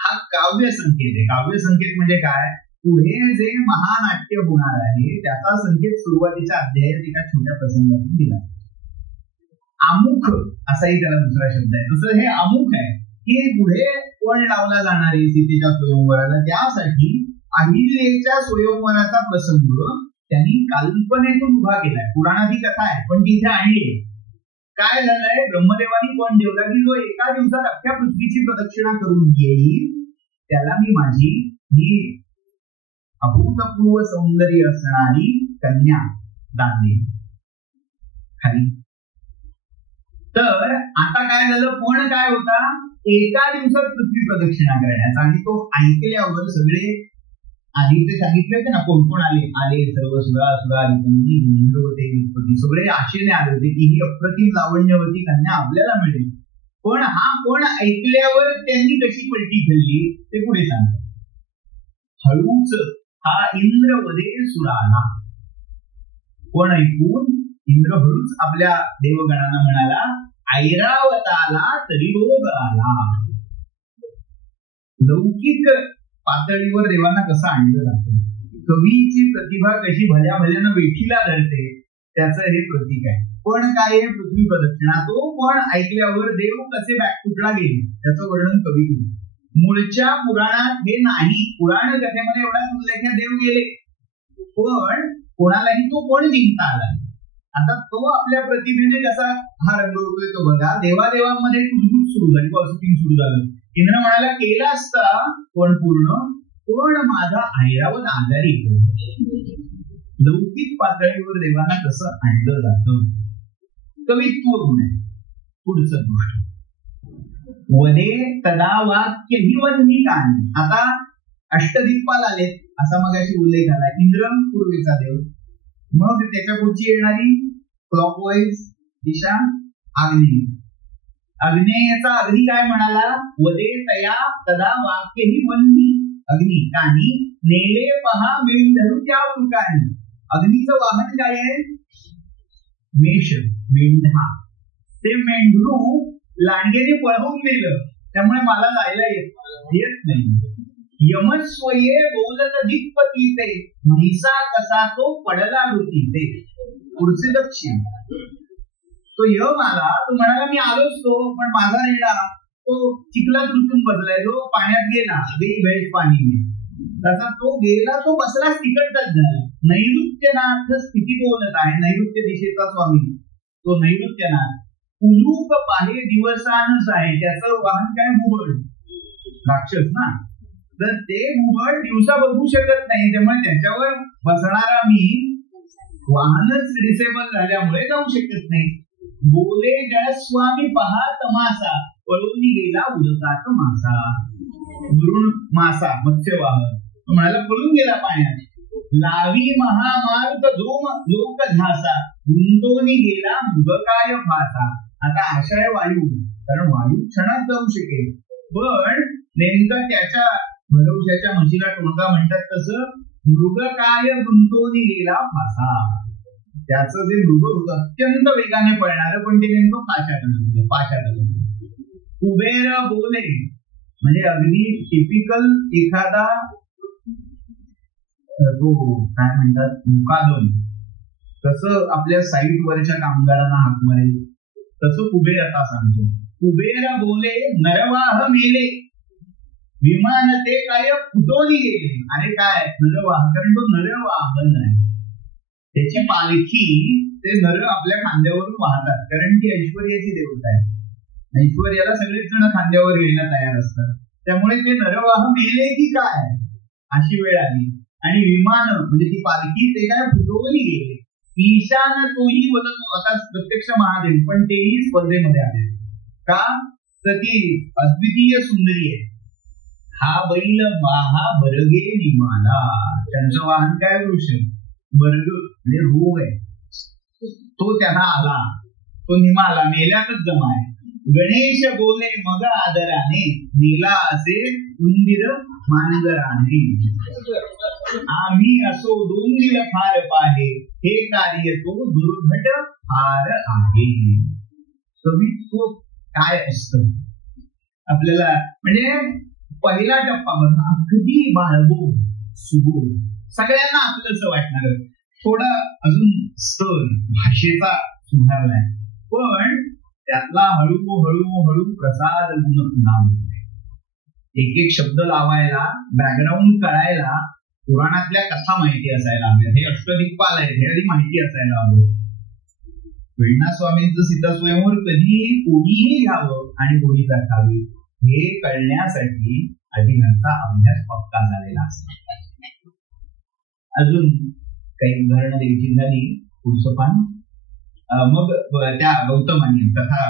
हा काव्य संकेत आहे. काव्य संकेत म्हणजे काय, पुढे जे महानाट्य होणार आहे त्याचा संकेत सुरुवातीच्या अध्यायात एका छोट्या प्रसंगातून दिला. आमुख असाही त्याला दुसरा शब्द आहे. दुसरं हे आमुख आहे की पुढे पण लावला जाणार आहे सीतेच्या स्वयंवराला. त्यासाठी अहिल्याच्या स्वयंवराचा प्रसंग त्यांनी कल्पनेतून उभा केलाय. पुराणाची कथा आहे पण तिथे आणली. काय झालंय, ब्रह्मदेवानी पण ठेवला की जो एका दिवसात अख्ख्या पृथ्वीची प्रदक्षिणा करून येईल त्याला मी माझी ही अभूतपूर्व सौंदर्य असणारी कन्या दान देईन खाली. तर आता काय झालं, पण काय होता, एका दिवसात पृथ्वी प्रदक्षिणा करण्याचा. आणि तो ऐकल्यावर सगळे आधी ते सांगितले होते ना कोण कोण आले सर्व सुराधिपती गंधर्वते वित्पती, सगळे आशेने आले होते की ही अप्रतिम लावण्यवती कन्या आपल्याला मिळेल. पण हा कोण ऐकल्यावर त्यांनी कशी पलटी खेळली ते पुढे सांगतात. हळूच हा इंद्र वदे सुराला. कोण ऐकून इंद्र हळूच आपल्या देवगणांना म्हणाला ऐरावताला तरी रोग आला. लौकिक पातळीवर देवांना कसं आणलं जातं, कवीची प्रतिभा कशी भल्या भल्यानं वेठीला धरते त्याचं हे प्रतीक आहे. पण काय आहे, पृथ्वी प्रदक्षिणा. तो पण ऐकल्यावर देव कसे कुठला गेले त्याचं वर्णन कवी केलं. मूळच्या पुराणात हे नाही. पुराण कथेमध्ये एवढाच उल्लेख आहे देव गेले, पण कोणालाही तो कोण जिंकता आला. आता तो आपल्या प्रतिभेने कसा हा रंगवतोय तो बघा. देवादेवांमध्ये कुजबूज सुरू झाली, पॉझिटिव्ह सुरू झालं. इंद्र म्हणाला केला असता पण पूर्ण, पण माझा ऐरावत आजारी. लौकिक पातळीवर देवांना कसं आणलं जातं, कवित्व गुण आहे. पुढचं गोष्ट वदे तदा वाक्य ही वंदी गाणी. आता अष्टदिक्पाल आलेत असा मगाशी उल्लेख आला. इंद्र पूर्वेचा देव, मग त्याच्या पुढची येणारी क्लॉकवाईज दिशा आग्नेय. अग्नेयचा अग्नी काय म्हणाला, वदे तया तदा वाक्य ही वंदी. अग्नी कानी नेले पहा मेंढरू त्या वृकानी. अग्नीचं वाहन काय आहे? मेष, मेंढा. ते मेंढरू लांडगेने पळवून नेलं, त्यामुळे मला जायला येत नाही. यमस्वये बोलत दिक्पतीचे म्हैसा कसा तो पडला ऋतीचे. पुढचे दक्षिण. तो यम आला, तो म्हणाला मी आलोच तो, पण माझा रेडा तो चिखलात रुतून बसलाय, जो पाण्यात गेला भेट पाणी. तसा तो गेला, तो बसलाच तिकडचाच झाला. नैऋत्यनाथ स्थिती बोलत आहे, नैऋत्य दिशेचा स्वामी तो नैऋत्यनाथ. कुलूप पाहे दिवसानच आहे, त्याचं वाहन काय? घुबड, राक्षस ना. तर ते घुबड दिवसा बघू शकत नाही, त्यामुळे त्याच्यावर बसणारा मी वाहनच डिसेबल झाल्यामुळे जाऊ शकत नाही. बोले जळस्वामी पहा तमासा, पळून गेला उदकात मासा. वरुण मासा मत्स्यवाहन म्हणाला पळून गेला पाण्यात. लावी महामार्ग धूम लोक झासा, गुंतोनी गेला मृगकाय फासा. आता आशाय वायू, कारण वायू क्षणात जाऊ शकेल, पण नेमकं त्याच्या भरवशाच्या म्हशीला टोणगा म्हणतात तसं मृगकाय गुंतोनी गेला फासा. त्याचं जे मृग होतं अत्यंत वेगाने पळणार, पण ते नेमकं पाशात. कुबेर बोले म्हणजे अगदी टिपिकल एखादा तो काय म्हणतात मुकादम, तसं आपल्या साईट वरच्या कामगारांना हाक मारेल तसं कुबेर आता सांगतो. कुबेर बोले नरवाह मेले, विमान ते काय फुटोनी गेले. अरे काय नरवाह, कारण तो नरवाहन आहे, त्याची पालखी ते नर आपल्या खांद्यावरून वाहतात, कारण ती ऐश्वर्याची देवता आहे. ऐश्वर्याला सगळेच जण खांद्यावर घ्यायला तयार असतात, त्यामुळे ते नरवाह मेले की काय अशी वेळ आली. आणि विमान म्हणजे ती पालखी ते काय फुटवली गेले. ईशान तोही बोलतो, आता प्रत्यक्ष महादेव पण तेही स्पर्धेमध्ये आले का? तर ती अद्वितीय सुंदरी आहे. हा बैल वाहा बरगे निमाला, त्यांचं वाहन काय? वृषभ. बर्ग म्हणजे रोग आहे, तो त्यांना आला, तो निमाला, मेल्यातच जमा आहे. गणेश बोले मग आदराने, नेला असे उंदीर मांजराने. आम्ही असो डोंगीर फार पाहे, हे कार्य तो दुर्घट फार आहे. कवित्व काय असतं आपल्याला, म्हणजे पहिला टप्पा बघा, अगदी बाळगून सुबोध, सगळ्यांना आपलंच वाटणार. थोडा अजून स्तर भाषेचा सुधारलाय, पण त्यातला हळूहळू प्रसाद नाम. एक एक शब्द लावायला, बॅकग्राऊंड कळायला पुराणातल्या कथा माहिती असायला हव्या. हे अष्टदिक्पाल आहेत, हे आधी माहिती असायला हवं. वेणा स्वामींचं सीता स्वयंवर कधी कोणीही घ्यावं आणि कोणी दाखावी हे कळण्यासाठी आधी ह्यांचा अभ्यास पक्का झालेला असतो. अजून काही उदाहरणं द्यायची झाली, पुढचं पान. मग त्या गौतमाने कथा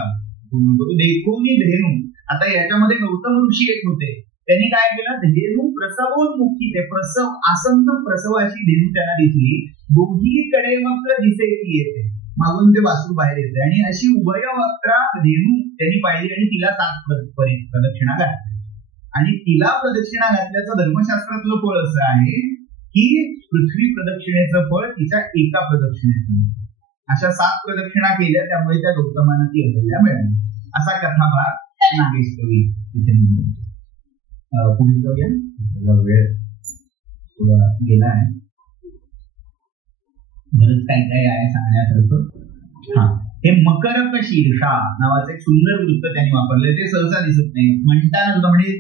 देखोनी धेनू. आता याच्यामध्ये गौतम ऋषी एक होते, त्यांनी काय केलं? धेनू प्रसवोन्मुखी, ते प्रसव आसन्न प्रसवाची धेनू त्यांना दिसली. दोन्हीकडे मग दिसे येते, मागून ते वासरू बाहेर येते, आणि अशी उभयवक्त्रा धेनू त्यांनी पाहिली आणि तिला 7 प्रदक्षिणा घातल्या. आणि तिला प्रदक्षिणा घातल्याचं धर्मशास्त्रातलं फळ असं आहे की पृथ्वी प्रदक्षिणेचं फळ तिच्या एका प्रदक्षिणेत. अशा 7 प्रदक्षिणा केल्या, त्यामुळे त्या गौतमांना ती अहल्या मिळाली. असा कथाभाग नागेश कवी तिथे. पुढे जाऊया, वेळ थोडा गेला आहे, बरंच काय काय आहे सांगण्यासारखं. हा, हे मकरक शीर्षा नावाचं एक सुंदर वृत्त त्यांनी वापरलंय, ते सहसा दिसत नाही. म्हणताना सुद्धा म्हणजे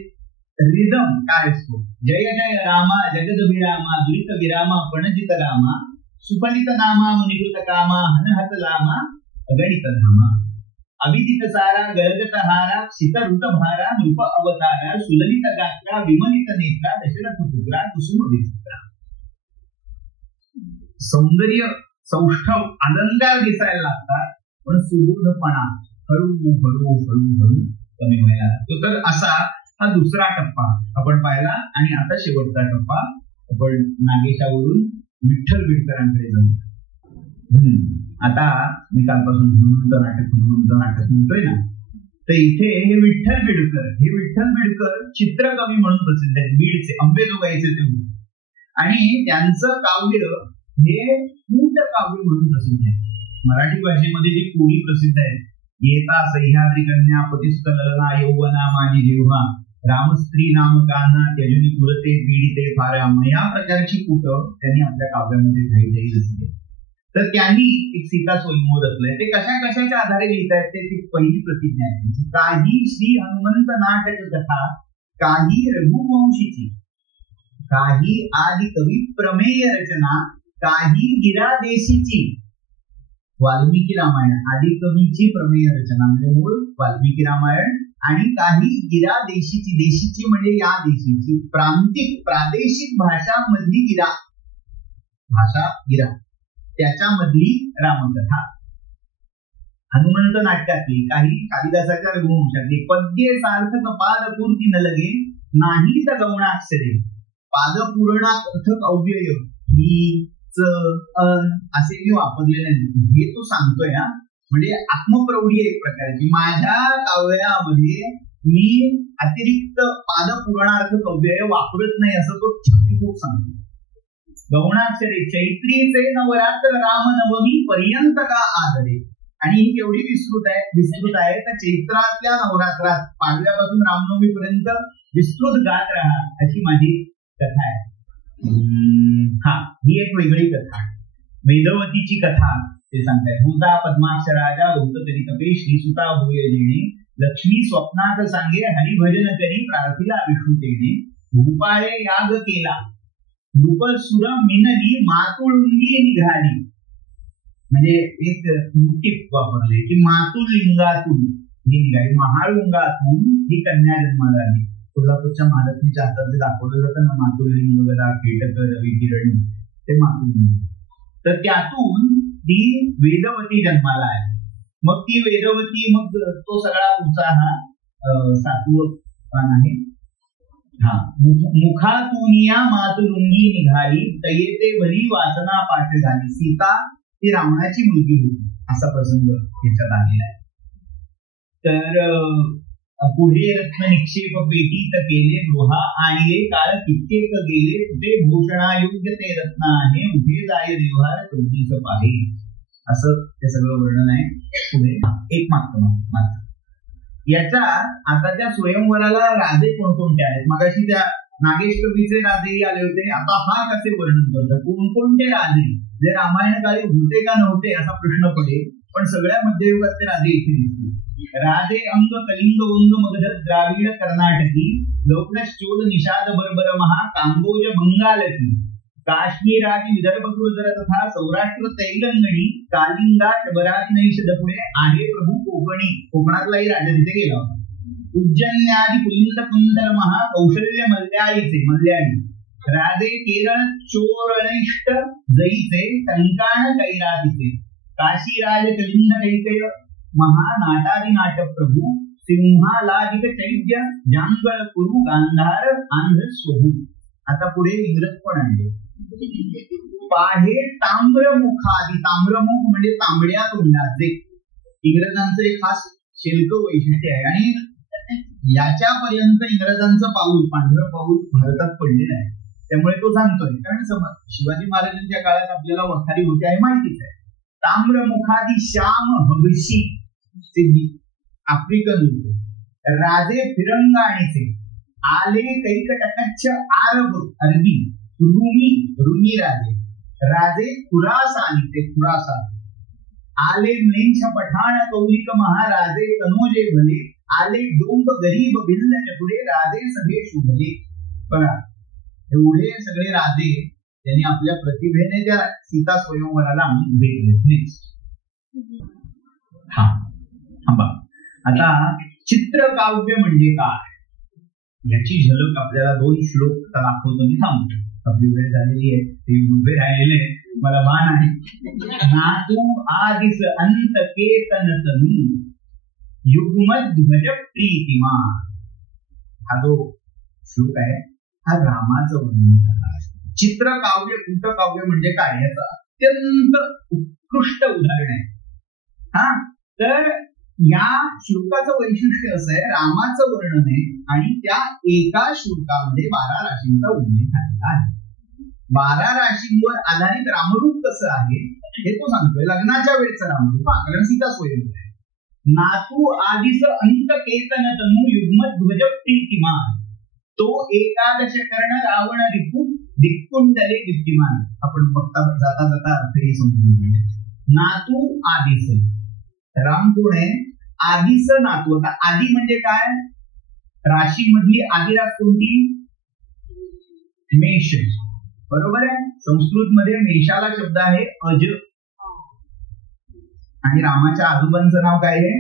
रिदम काय असतो? जय जय रामा जगदभिरामा दुरित विरामा पणजित रामा सुफलित नामा मुनिकृत कामा हनहत लामा अगणित धामा. अभिजित सारा गरगत हारा शीत ऋत भारा नृप अवतारा सुललित गात्रा विमलित नेत्रा दशरथ पुत्रा कुसुम विचित्रा. सौंदर्य सौष्ठव अलंकार दिसायला लागतात, पण सुबोधपणा हळूहळू कमी व्हायला लागतो. तर असा हा दुसरा टप्पा आपण पाहिला. आणि आता शेवटचा टप्पा आपण नागेशावरून विठ्ठल बिडकरांकडे जाऊया. आता मी कालपासून हनुमंत नाटक म्हणतोय ना, तर इथे हे विठ्ठल बिडकर चित्रकवी म्हणून प्रसिद्ध आहेत, बीडचे, अंबेजोगाईचे ते होते. आणि त्यांचं काव्य हे पूत काव्य म्हणून प्रसिद्ध आहे. मराठी भाषेमध्ये जी कोडी प्रसिद्ध आहेत, येता सह्याद्री कन्या पतिस्त ललना यौवना माझी जेव्हा रामस्त्री नाम कान्हा त्यजुनी पुरते पीडिते फारा, या प्रकारची पुट त्यांनी आपल्या काव्यामध्ये काही रचली. तर त्यांनी एक सीता स्वयंवर रचलंय. ते कशाच्या आधारे लिहितायत ते ती पहिली प्रतिज्ञा आहे. काही श्री हनुमंत नाटक कथा, काही रघुवंशीची, काही आदि कवी प्रमेय रचना, काही गिरादेशीची. वाल्मिकी रामायण आदि कवीची प्रमेय रचना म्हणजे मूळ वाल्मिकी रामायण, आणि काही गिरादेशीची, देशीची म्हणजे या देशीची, प्रादेशिक भाषांमधली भाषा गिरा, त्याच्यामधली रामकथा. हनुमंत नाटकातली, काही कालिदासाच्या रघुवंशातली. पद्ये सार्थक पादपूर्ती न लगे, नाही तर गौणाक्षरे. पादपूर्णार्थक अव्यय ही च अन असे मी वापरलेले नाही, हे तो सांगतोय. म्हणजे आत्मप्रौढी एक प्रकारची. माझ्या काव्यामध्ये मी अतिरिक्त पादपूर्णार्थक अव्यय वापरत नाही असं तो खूप सांगतो. गौणाक्षरे चैत्रीचे नवरात्र रामनवमी पर्यंत का आदरे. आणि ही केवढी विस्तृत आहे तर चैत्रातल्या नवरात्रात पाडव्यापासून रामनवमी पर्यंत विस्तृत गात राहा अशी माझी कथा आहे. ही एक वेगळी कथा. वेदवतीची कथा ते सांगतायत. भूता पद्माक्ष राजा रोत करी तपे, श्रीसुता होय जेणे, लक्ष्मी स्वप्नात सांगे हरिभजन करी, प्रार्थिला विष्णू तेणे. भूपाळे याग केला, नृपसुर मिनली, मातुळुंगी निघाली. म्हणजे एक टिप वापरले की मातुलिंगातून ही निघाली, महाळुंगातून ही कन्या जन्माला आली. कोल्हापूरच्या महालक्ष्मीच्या हातात जे दाखवलं जातं ना, मातुलिंग गदा कीटक रवी किरणी, ते मातुलिंग. तर त्यातून ती वेदवती जन्माला आहे. मग ती वेदवती, मग तो सगळा पुढचा हा 7वं पान आहे. मुखातून या मातुलुंगी निघाली, तयेते भरी वासना पाठ झाली. सीता ती रावणाची मुलगी होती असा प्रसंग त्याच्यात आलेला आहे. तर पुढे रत्न निक्षेप पेटीत केले गृहा, आणले काळ कित्येक गेले, कुठे भूषणायोग्य ते रत्न आहे, उभे जाय देव्हार चौकीच पाहे. असं ते सगळं वर्णन आहे. पुढे एक मात्र याच्या आताच्या स्वयंवराला राजे कोणकोणते आहेत. मगाशी त्या नागेश कवीचे राजेही आले होते. आता हा कसे वर्णन करतात, कोणकोणते राजे जे रामायण काळी होते का नव्हते असा प्रश्न पडेल, पण सगळ्या मध्ययुगातले राजे इथे दिसतील. राजे अंग कलिंग वंग मगध द्राविड कर्नाटकी, लौकश चोल निषाद बर्बर महा, कांबोज बंगालकी, काश्मीरादी विदर्भ गुर्जर तथा सौराष्ट्र तैलंगणी, कालिंगा शबरादी नैषध पुढे आहे प्रभू कोकणी. कोकणातलाही राजा तिथे गेला होता. उज्जन्यादी कुलिंद कुंदर महा, कौशल्य मल्याळी. राजे केरळ चोरणिष्ठ जईचे, टंकाण कैरातीचे. काशीराज कलिंद कैकय महा, नाटादी नाट प्रभू. सिंहालादिक चैद्य जांगळ कुरु, गांधार आंध्र स्वभू. आता पुढे इंग्रज पण आणले. पाहे ताम्रमुखादी, ताम्रमुख म्हणजे तांबड्या तोंडाचे. इंग्रजांचं एक खास शिल्प वैशिष्ट्य आहे. आणि याच्यापर्यंत इंग्रजांचं पाऊल, पांढरं पाऊल भारतात पडलेलं आहे. त्यामुळे तो सांगतोय, कारण शिवाजी महाराजांच्या काळात आपल्याला वखारी होते आहे माहितीच आहे. ताम्रमुखादी श्याम हबशी सिद्धी आफ्रिकन होते. राजे फिरंगाणीचे, आले कैकटकच्छ आरब अरबी, रुमी राजे. राजे खुरासानीचे, खुरासान. आले म्लेंछ पठाण कौलिक महाराजे, तनोजे भले. आले डोंब गरीब भिल्ल चतुरे, राजे सगळे शुभले. बघा, एवढे सगळे राजे त्यांनी आपल्या प्रतिभेने त्या सीता स्वयंवराला उभे केले. नेक्स्ट आता चित्रकाव्य म्हणजे काय याची झलक आपल्याला 2 श्लोक दाखवतो मी थांबतो. आपली वेळ झालेली आहे, ते उभे राहिलेले मला भान आहे. नातू आदिस अंत केतन तनू, युग्मध्वज प्रीतिमा. हा जो श्लोक आहे हा रामाचं वर्णन आहे. चित्रकाव्य कूटकाव्य म्हणजे काय याचं अत्यंत उत्कृष्ट उदाहरण आहे. तर या श्लोकाचं वैशिष्ट्य असं आहे, रामाचं वर्णन आहे आणि त्या एका श्लोकामध्ये 12 राशींचा उल्लेख आलेला आहे. 12 राशींवर आधारित रामरूप कसं आहे हे तो सांगतोय. लग्नाच्या वेळेचं रामरूप, कारण सीता स्वयंवर आहे. नातू आदिस अंत केतन तनु युग्म ध्वज प्रीतिमान, तो एकादश कर्ण रावण रिपू दिक्कुंडले विद्यमान. आपण बघता जाता जाता अर्थही समजून घेऊया. नातू आदिस, राम कोण आहे? आदिस नातू. आता आदी म्हणजे काय? राशी मधली आदी रास कोणती? मेष, बरोबर आहे. संस्कृत मध्ये मेषाला शब्द आहे अज, आणि रामाच्या आजोबांचं नाव काय आहे?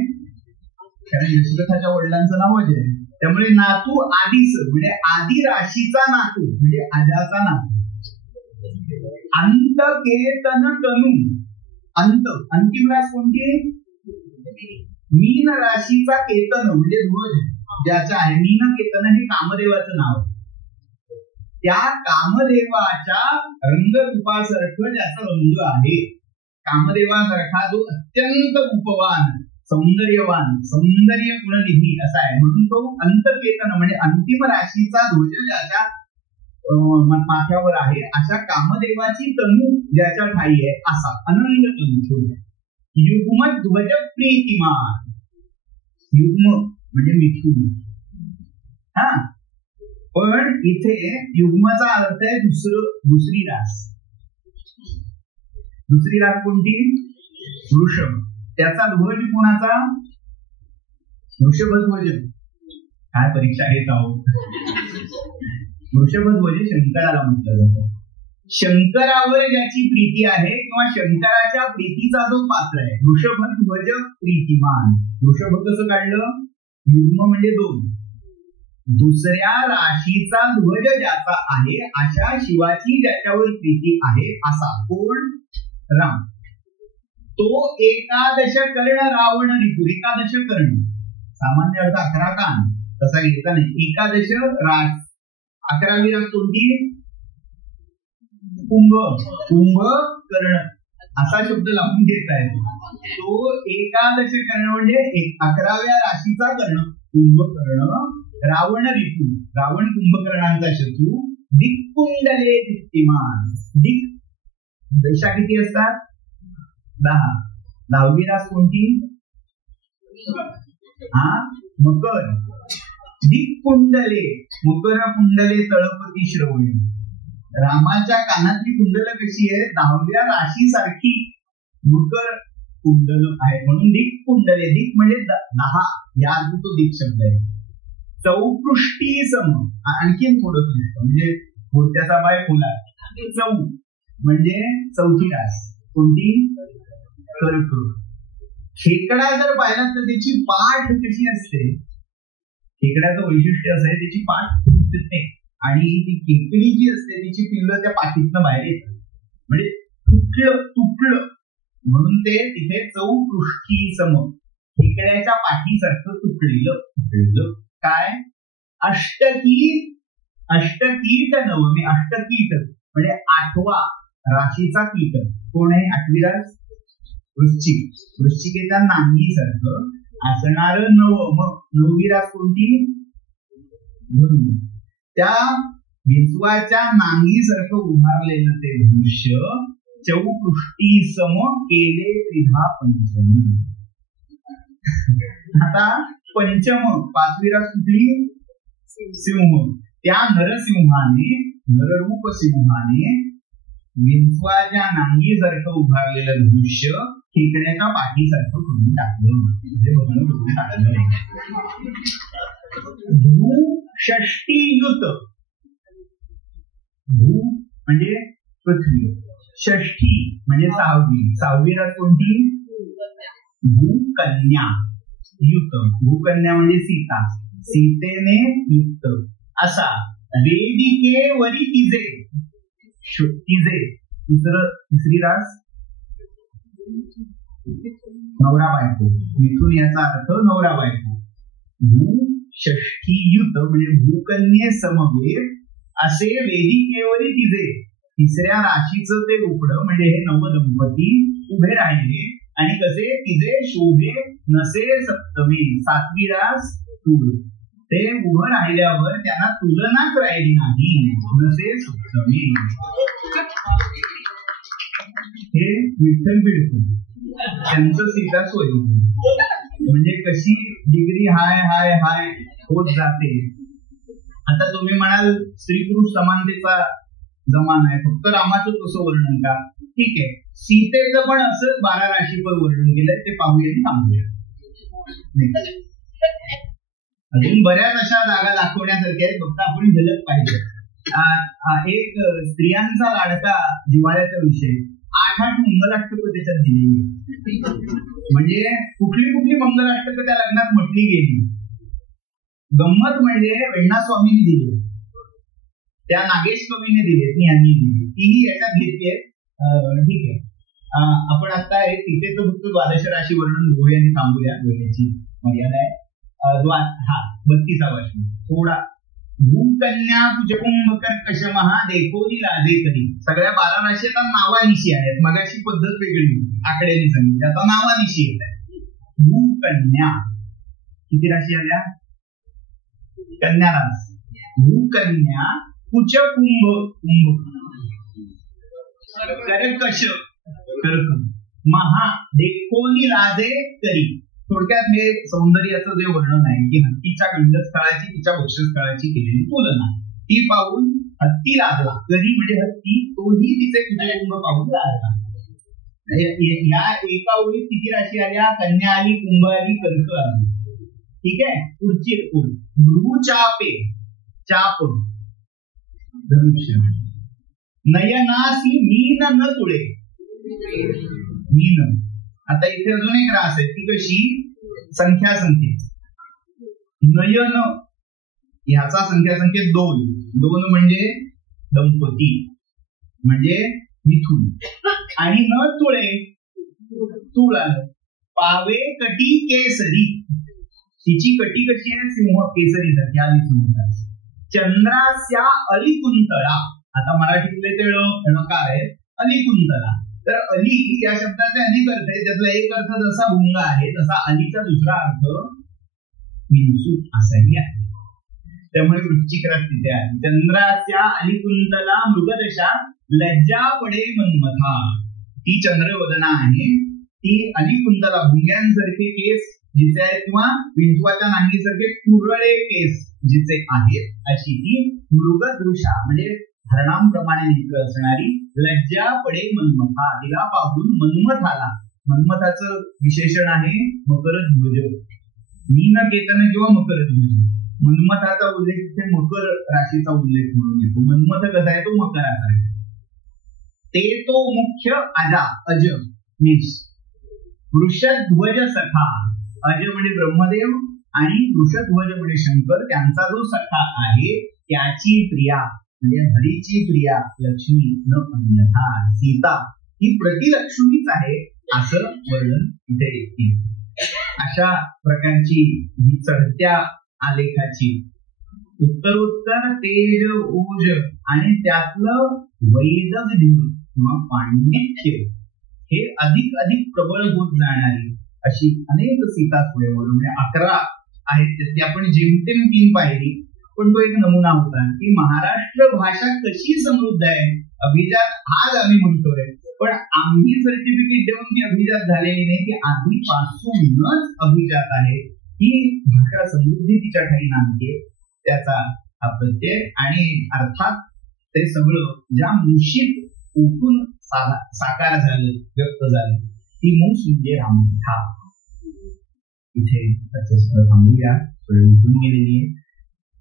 कारण दशरथाच्या वडिलांचं नाव अज आहे. त्यामुळे नातू आदिस म्हणजे आदी राशीचा नातू म्हणजे अजाचा नातू. अंत केतन तनु, अंत अंतिम रास कोणती? मीन राशीचा केतन म्हणजे ध्वज ज्याचा आहे. मीन केतन हे कामदेवाचं नाव आहे. त्या कामदेवाच्या रंगरूपासारखं ज्याचा रंग आहे, कामदेवासारखा जो अत्यंत रूपवान, सौंदर्यवान, सौंदर्य गुणनिधी असा आहे, म्हणून तो अंतकेतन म्हणजे अंतिम राशीचा ध्वज ज्याच्या माथ्यावर आहे, अशा कामदेवाची तनु ज्याच्या ठाई आहे असा अनंत तनु. युग्म ध्वज प्रीतिमान, युग्म म्हणजे मिथुन. हा, पण इथे युग्मचा अर्थ आहे दुसरी रास. दुसरी रास कोणती? वृषभ. त्याचा ध्वज कोणाचा? वृषभ ध्वज. काय परीक्षा घेत आहोत? वृषभ ध्वज शंकराला म्हटलं जातं. शंकरावर ज्याची प्रीती आहे किंवा शंकराच्या प्रीतीचा जो पात्र आहे, वृषभ ध्वज प्रीतिमान. वृषभ कसं काढलं? युग्म म्हणजे 2, दुसऱ्या राशीचा ध्वज ज्याचा आहे अशा शिवाची ज्याच्यावर प्रीती आहे असा. कोण? राम. तो एकादश कर्ण रावण रिपू. एकादश कर्ण सामान्य अर्थ 11 कान तसा घेतला नाही. एकादश रास, 11वी रास कोणती? कुंभ. कुंभ कर्ण असा शब्द लावून घेता येतो. तो एकादश कर्ण म्हणजे 11व्या राशीचा कर्ण, कुंभकर्ण. रावण रिपू, रावण कुंभकर्णांचा शत्रू. दिक्कुंडले दिक्तिमान. दिक दिशा किती असतात? 10. 10वी रास कोणती? मकर. दिक्कुंडले, मकर कुंडले तळपती श्रवणी. रामाच्या कानातली कुंडल कशी आहे? 10व्या राशी सारखी मकर कुंडल आहे, म्हणून दिक कुंडले. दिक म्हणजे 10, या आधी तो दिक शब्द आहे. चौपृष्टी सम, आणखीन थोडं म्हणजे पुढच्याचा बाय फुला. चौ म्हणजे 4थी रास कोणती? कर्क. खेकडा जर पाहिला तर त्याची पाठ कशी असते? खेकड्याचं वैशिष्ट्य असं आहे, त्याची पाठ फुटते आणि ती खेकडी जी असते तिची पिल्लं त्या पाठीतनं बाहेर येतात, म्हणजे तुटलं म्हणून ते तिथे चौपृष्ठी सम, खेकड्याच्या पाठीसारखं तुटलेलं. काय? अष्टकीट नवमी. अष्टकीट म्हणजे 8वा राशीचा कीट. कोण आहे? 8वी रास वृश्चिक. वृश्चिकेच्या नांगी सारखं असणार 9वी रास कोणती? धनु. त्या विश्वाच्या नांगी सारखं उभारलेलं ते धनुष्य चौपृष्टी सम केले त्रिधा पंचमी. आता पंचम 5वी रास कुठली? सिंह. त्या नरसिंहाने, नररूप सिंहाने विंचवाच्या नांगी सारखं उभारलेलं धनुष्य खेकड्याच्या पाठीसारखं करून टाकलं. भू षष्टीयुत. भू म्हणजे पृथ्वी, षष्ठी म्हणजे 6वी रास कोणती? भूकन्या. युक्त. भूकन्या म्हणजे सीता, सीतेने युक्त असा. वेदिकेवरी तिजे. तिसरी रास नवरा बायको. मिथून याचा अर्थ नवरा बायको. भू षष्ठीयुत म्हणजे भूकन्ये समवेत असे वेदिकेवरी तिजे. 3ऱ्या राशीचं ते रुपडं म्हणजे हे नवदंपती उभे राहिले आणि कसे तिचे शोभे नसे सप्तमी, सातवीरास तूल. ते उभं राहिल्यावर त्यांना तुलनाच राहिली नाही, नसे सप्तमी. हे विठ्ठल बिडकर त्यांचं सीता स्वयंभू. म्हणजे कशी डिग्री हाय हाय हाय होत जाते. आता तुम्ही म्हणाल स्त्री पुरुष समानतेचा जमाना आहे, फक्त रामाचं कसं वर्णन का? ठीक आहे, सीतेचं पण असं 12 राशीवर वर्णन केलंय, ते पाहूया आणि थांबूया. अजून बऱ्याच अशा जागा दाखवण्यासारख्या आहेत, फक्त आपण झलक पाहिजे. एक स्त्रियांचा लाडका जिव्हाळ्याचा विषय 8 मंगलाष्टकं त्याच्यात दिलेली. म्हणजे कुठली कुठली मंगलाष्टकं त्या लग्नात म्हटली गेली. गंमत म्हणजे वेण्णा स्वामींनी दिली, त्या नागेश कवीने दिले, यांनी दिली, तीही याच्यात घेतलीये. ठीक आहे, आपण आता तिथेच फक्त 12 राशी वर्णन बघूया आणि थांबूया, वेळेची मर्यादा आहे. 32वा श्लोक थोडा. भूकन्या कुजकुंभ कर्कश महा देखोनी लाजे कधी. सगळ्या 12 राशी आता नावानिशी आहेत. मगाशी पद्धत वेगळी होती, आकड्यांनी सांगितली, आता नावानिशी येत आहे. भूकन्या किती राशी आल्या? कन्या रास. भूकन्या कुचकुंभ कुंभ कर्कश कर्क महा देखोनी लाजे करी. थोडक्यात हे सौंदर्याचं जे वर्णन आहे की हत्तीच्या गंडस्थळाची तिच्या वक्षस्थळाची केलेली तुलना, ती पाहून हत्ती लाजला. करी म्हणजे हत्ती, तोही तिचे कुचकुंभ पाहून लाजला. या एका ओळीत किती राशी आल्या? कन्या आली, कुंभ आली, कर्क आली. ठीक आहे, पुढची ओळ. भ्रूचापे, चाप धनुष्य. नयनासी मीन न तुळे, मीन. आता इथे अजून एक रास आहे, ती कशी? संख्या संख्येत. नयन ह्याचा संख्या संख्येत 2. 2 म्हणजे दंपती, म्हणजे मिथुन. आणि न तुळे, तुळ आलं. पावे कटी केसरी, तिची कटी कशी आहे? सिंह केसरी सारखी आली सिंह. चंद्रास्या अलिकुंतळा. आता मराठीतले ते णकार आहे, अलिकुंतला. तर अली या शब्दाचे अनेक अर्थ आहेत, त्यातला एक अर्थ जसा भुंग आहे तसा अलीचा दुसरा अर्थ विंचू असाही आहे. त्यामुळे वृश्चिक रास तिथे आहे. चंद्राच्या अलिकुंतला मृगदशा लज्जा पडे मन्मथा. ती चंद्रवदना आहे, ती अलिकुंतला भुंग्यांसारखे केस जिचे आहेत किंवा विंचवाच्या नांगीसारखे कुरळे केस जिचे आहेत, अशी ती मृगदृशा म्हणजे हरणांप्रमाणे निकळ असणारी लज्जा पडे मन्मथा. तिला पाहून मन्मथ आला. मन्मथाचं विशेषण आहे मकरध्वज, मीनकेतन किंवा मकरध्वज. मन्मथाचा उल्लेख इथे मकर राशीचा उल्लेख म्हणून येतो. मन्मथ कसा आहे? तो मकराचा आहे. ते तो मुख्य अजा, अज मेष. वृषध्वज सखा. अज म्हणजे ब्रह्मदेव आणि वृषध्वज म्हणजे शंकर. त्यांचा जो सखा आहे त्याची प्रिया म्हणजे हरीची प्रिया लक्ष्मी न अन्यथा. सीता ही प्रतिलक्ष्मीच आहे असं वर्णन इथे येते. अशा प्रकारची ही चढत्या आलेखाची उत्तरोत्तर तेज ओज आणि त्यातलं वैदग किंवा पांडित्य हे अधिक अधिक प्रबळ होत जाणारी अशी अनेक सीता स्वयंवर म्हणजे 11 आहेत. त्यातली आपण जेमतेम 3 पाहिली, पण तो एक नमुना होता की महाराष्ट्र भाषा कशी समृद्ध आहे. अभिजात आज आम्ही म्हणतोय, पण आम्ही सर्टिफिकेट देऊन ती अभिजात झालेली नाही, ती आधीपासूनच अभिजात आहे. ही भाषा समृद्धी तिच्या ठाई नांदते, त्याचा हा प्रत्यय. आणि अर्थात ते सगळं ज्या मुशीत उठून साकार झालं, व्यक्त झालं, ती मूस म्हणजे रामकथा. इथे थांबूया, उठून गेलेली आहे.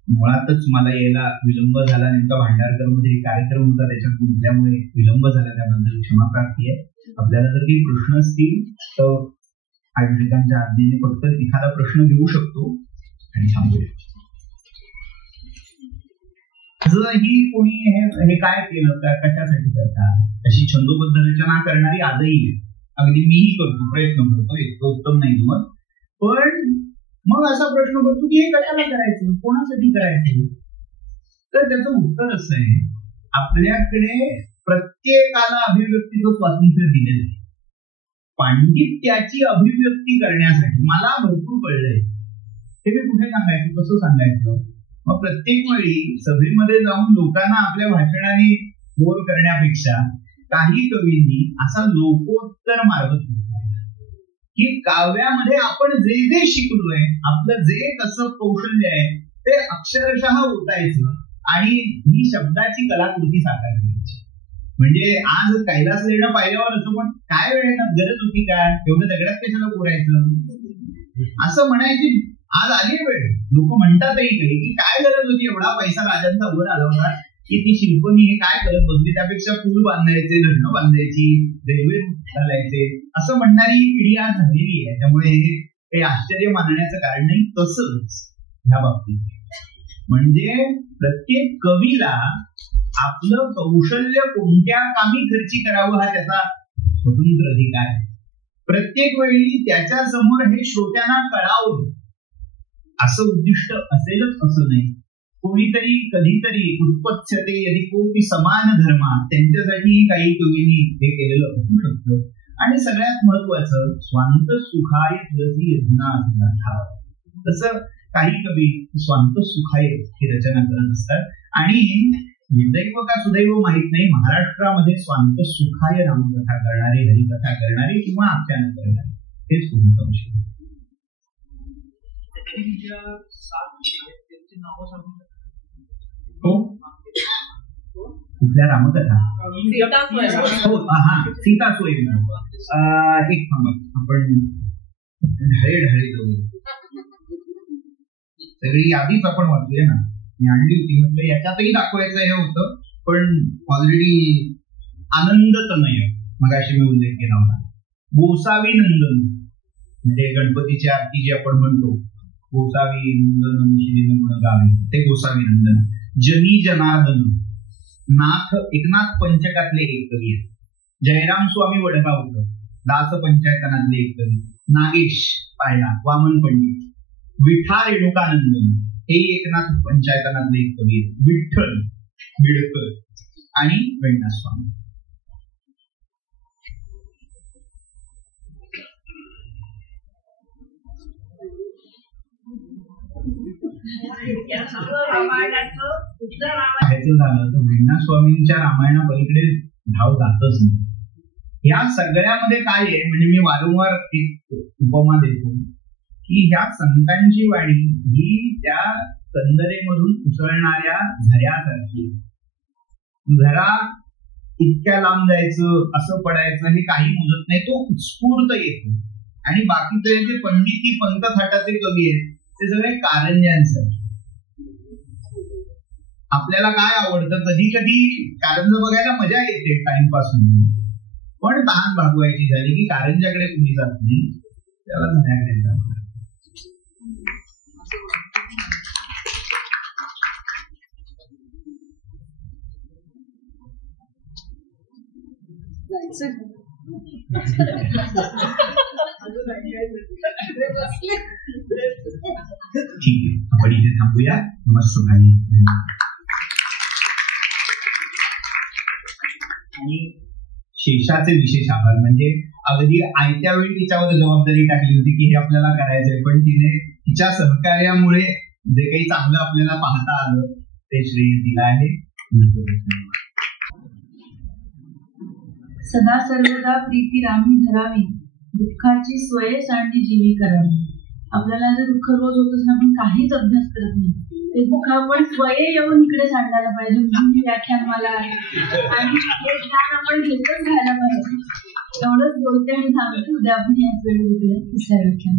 मुळातच मला यायला विलंब झाला, नेमका भांडारकर मध्ये कार्यक्रम होता, त्याच्यात गुंतल्यामुळे विलंब झाला, त्याबद्दल क्षमा प्राप्ती आहे. आपल्याला जर काही प्रश्न असतील तर आयोजकांच्या आज्ञेने फक्त एखादा प्रश्न घेऊ शकतो आणि थांबूया. आजही कोणी हे काय केलं, कशासाठी करतात, अशी छंदोबद्ध रचना करणारी आजही आहे. अगदी मीही करतो, प्रयत्न करतो, इतकं उत्तम नाही जमत. पण मग असा प्रश्न पडतो की हे कशाला करायचं, कोणासाठी करायचं? तर त्याचं उत्तर असं आहे, आपल्याकडे प्रत्येकाला अभिव्यक्तीचं स्वातंत्र्य दिलेलं आहे. पांडित्याची अभिव्यक्ती करण्यासाठी मला भरपूर कळलंय, ते मी कुठे सांगायचं, कसं सांगायचं. मग प्रत्येक वेळी सभेमध्ये जाऊन लोकांना आपल्या भाषणाने बोर करण्यापेक्षा काही कवींनी असा लोकोत्तर मार्ग की काव्यामध्ये आपण जे जे शिकलोय, आपलं जे कसं कौशल्य आहे ते अक्षरशः ओतायचं आणि ही शब्दाची कलाकृती साकार करायची. म्हणजे आज कैलास लेणं पाहिल्यावर असं पण काय वेळ गरज होती काय, एवढं दगडात कशाला बोलायचं असं म्हणायची आज आली वेळ. लोक म्हणतातही काही की काय गरज होती, एवढा पैसा राजांचा वर आला होता की ती शिल्पणी हे काय करत बसली, त्यापेक्षा पूल बांधायचे, धरणं बांधायची, रेल्वे घालायचे असं म्हणणारी पिढी आज झालेली आहे. त्यामुळे हे काही आश्चर्य मानण्याचं कारण नाही. तसंच ह्या बाबतीत म्हणजे प्रत्येक कवीला आपलं कौशल्य कोणत्या कामी खर्ची करावं हा त्याचा स्वतंत्र अधिकार आहे. प्रत्येक वेळी त्याच्या समोर हे श्रोत्यांना कळावं असं उद्दिष्ट असेलच असं नाही. कोणीतरी कधीतरी उत्पत्स्यते यदि कोपी समान धर्मा, त्यांच्यासाठी काही कवींनी हे केलेलं असू शकतं. आणि सगळ्यात महत्वाचं स्वांत सुखाय तुलसी यधुना गाथा, तसं काही कवी स्वांत सुखाय ही रचना करत असतात. आणि दुर्दैव का सुदैव माहित नाही, महाराष्ट्रामध्ये स्वांत सुखाय रामकथा करणारे, हरिकथा करणारे किंवा आख्यान करणारे हेच कोणतं अंश. कुठल्या रामकथा? सीता स्वयंवर. एक आपण ढळे ढळे जाऊ, सगळी यादीच आपण वाचूया ना. मी आणली होती, म्हटलं याच्यातही दाखवायचं हे होतं, पण ऑलरेडी आनंद तनय मगाशी मी उल्लेख केला होता. गोसावी नंदन म्हणजे गणपतीची आरती जी आपण म्हणतो, गोसावी नंदन गावे, ते गोसावी नंदन. जनी जनार्दन, नाथ एकनाथ पंचकातले एक कवी आहेत. जयराम स्वामी वडगावकर, दास पंचायतनातले एक कवी. नागेश पायला, वामन पंडित. विठा रेणुकानंदन, हेही एकनाथ पंचायतनातले एक कवी आहेत. विठ्ठल बिडकर आणि वेण्णास्वामी. वेण्णास्वामींच्या रामायणापलीकडे धाव जातच नाही. या सगळ्यामध्ये काय आहे, म्हणजे मी वारंवार एक उपमा देतो की ह्या संतांची वाणी ही त्या कंदरेमधून उसळणाऱ्या झऱ्यासारखी. झरा इतक्या लांब जायचं, असं पडायचं हे काही मुजत नाही, तो उत्स्फूर्त येतो. आणि बाकीचे जे पंडिती पंत थाटाचे कवी आहेत ते सगळे कारंज्यांसाठी. आपल्याला काय आवडतं, कधी कधी कारंज बघायला मजा येते टाइमपास म्हणून, पण तहान भागवायची झाली की कारंजाकडे कुणी जात नाही, त्याला झऱ्याकडे जावं. ठीक आहे, आपण इथे थांबूया. नमस्कार. आणि शेषाचे विशेष आभार. म्हणजे अगदी आयत्या वेळी तिच्यावर जबाबदारी टाकली होती की हे आपल्याला करायचंय, पण तिने तिच्या सहकार्यामुळे जे काही चांगलं आपल्याला पाहता आलं ते श्रेय दिलं आहे. सदा सर्वदा प्रीती रामी धरावी, दुःखाची स्वये सांडी जीवी करावी. आपल्याला जर दुःख रोज होतच ना, आपण काहीच अभ्यास करत नाही, ते दुःख आपण स्वये येऊन इकडे सांडायला पाहिजे. म्हणून ही व्याख्यानमाला आहे आणि हे ज्ञान आपण घेतच घ्यायला पाहिजे. एवढंच बोलते आणि थांबते. उद्या आपण याच वेळी भेटूया तिसऱ्या व्याख्यान.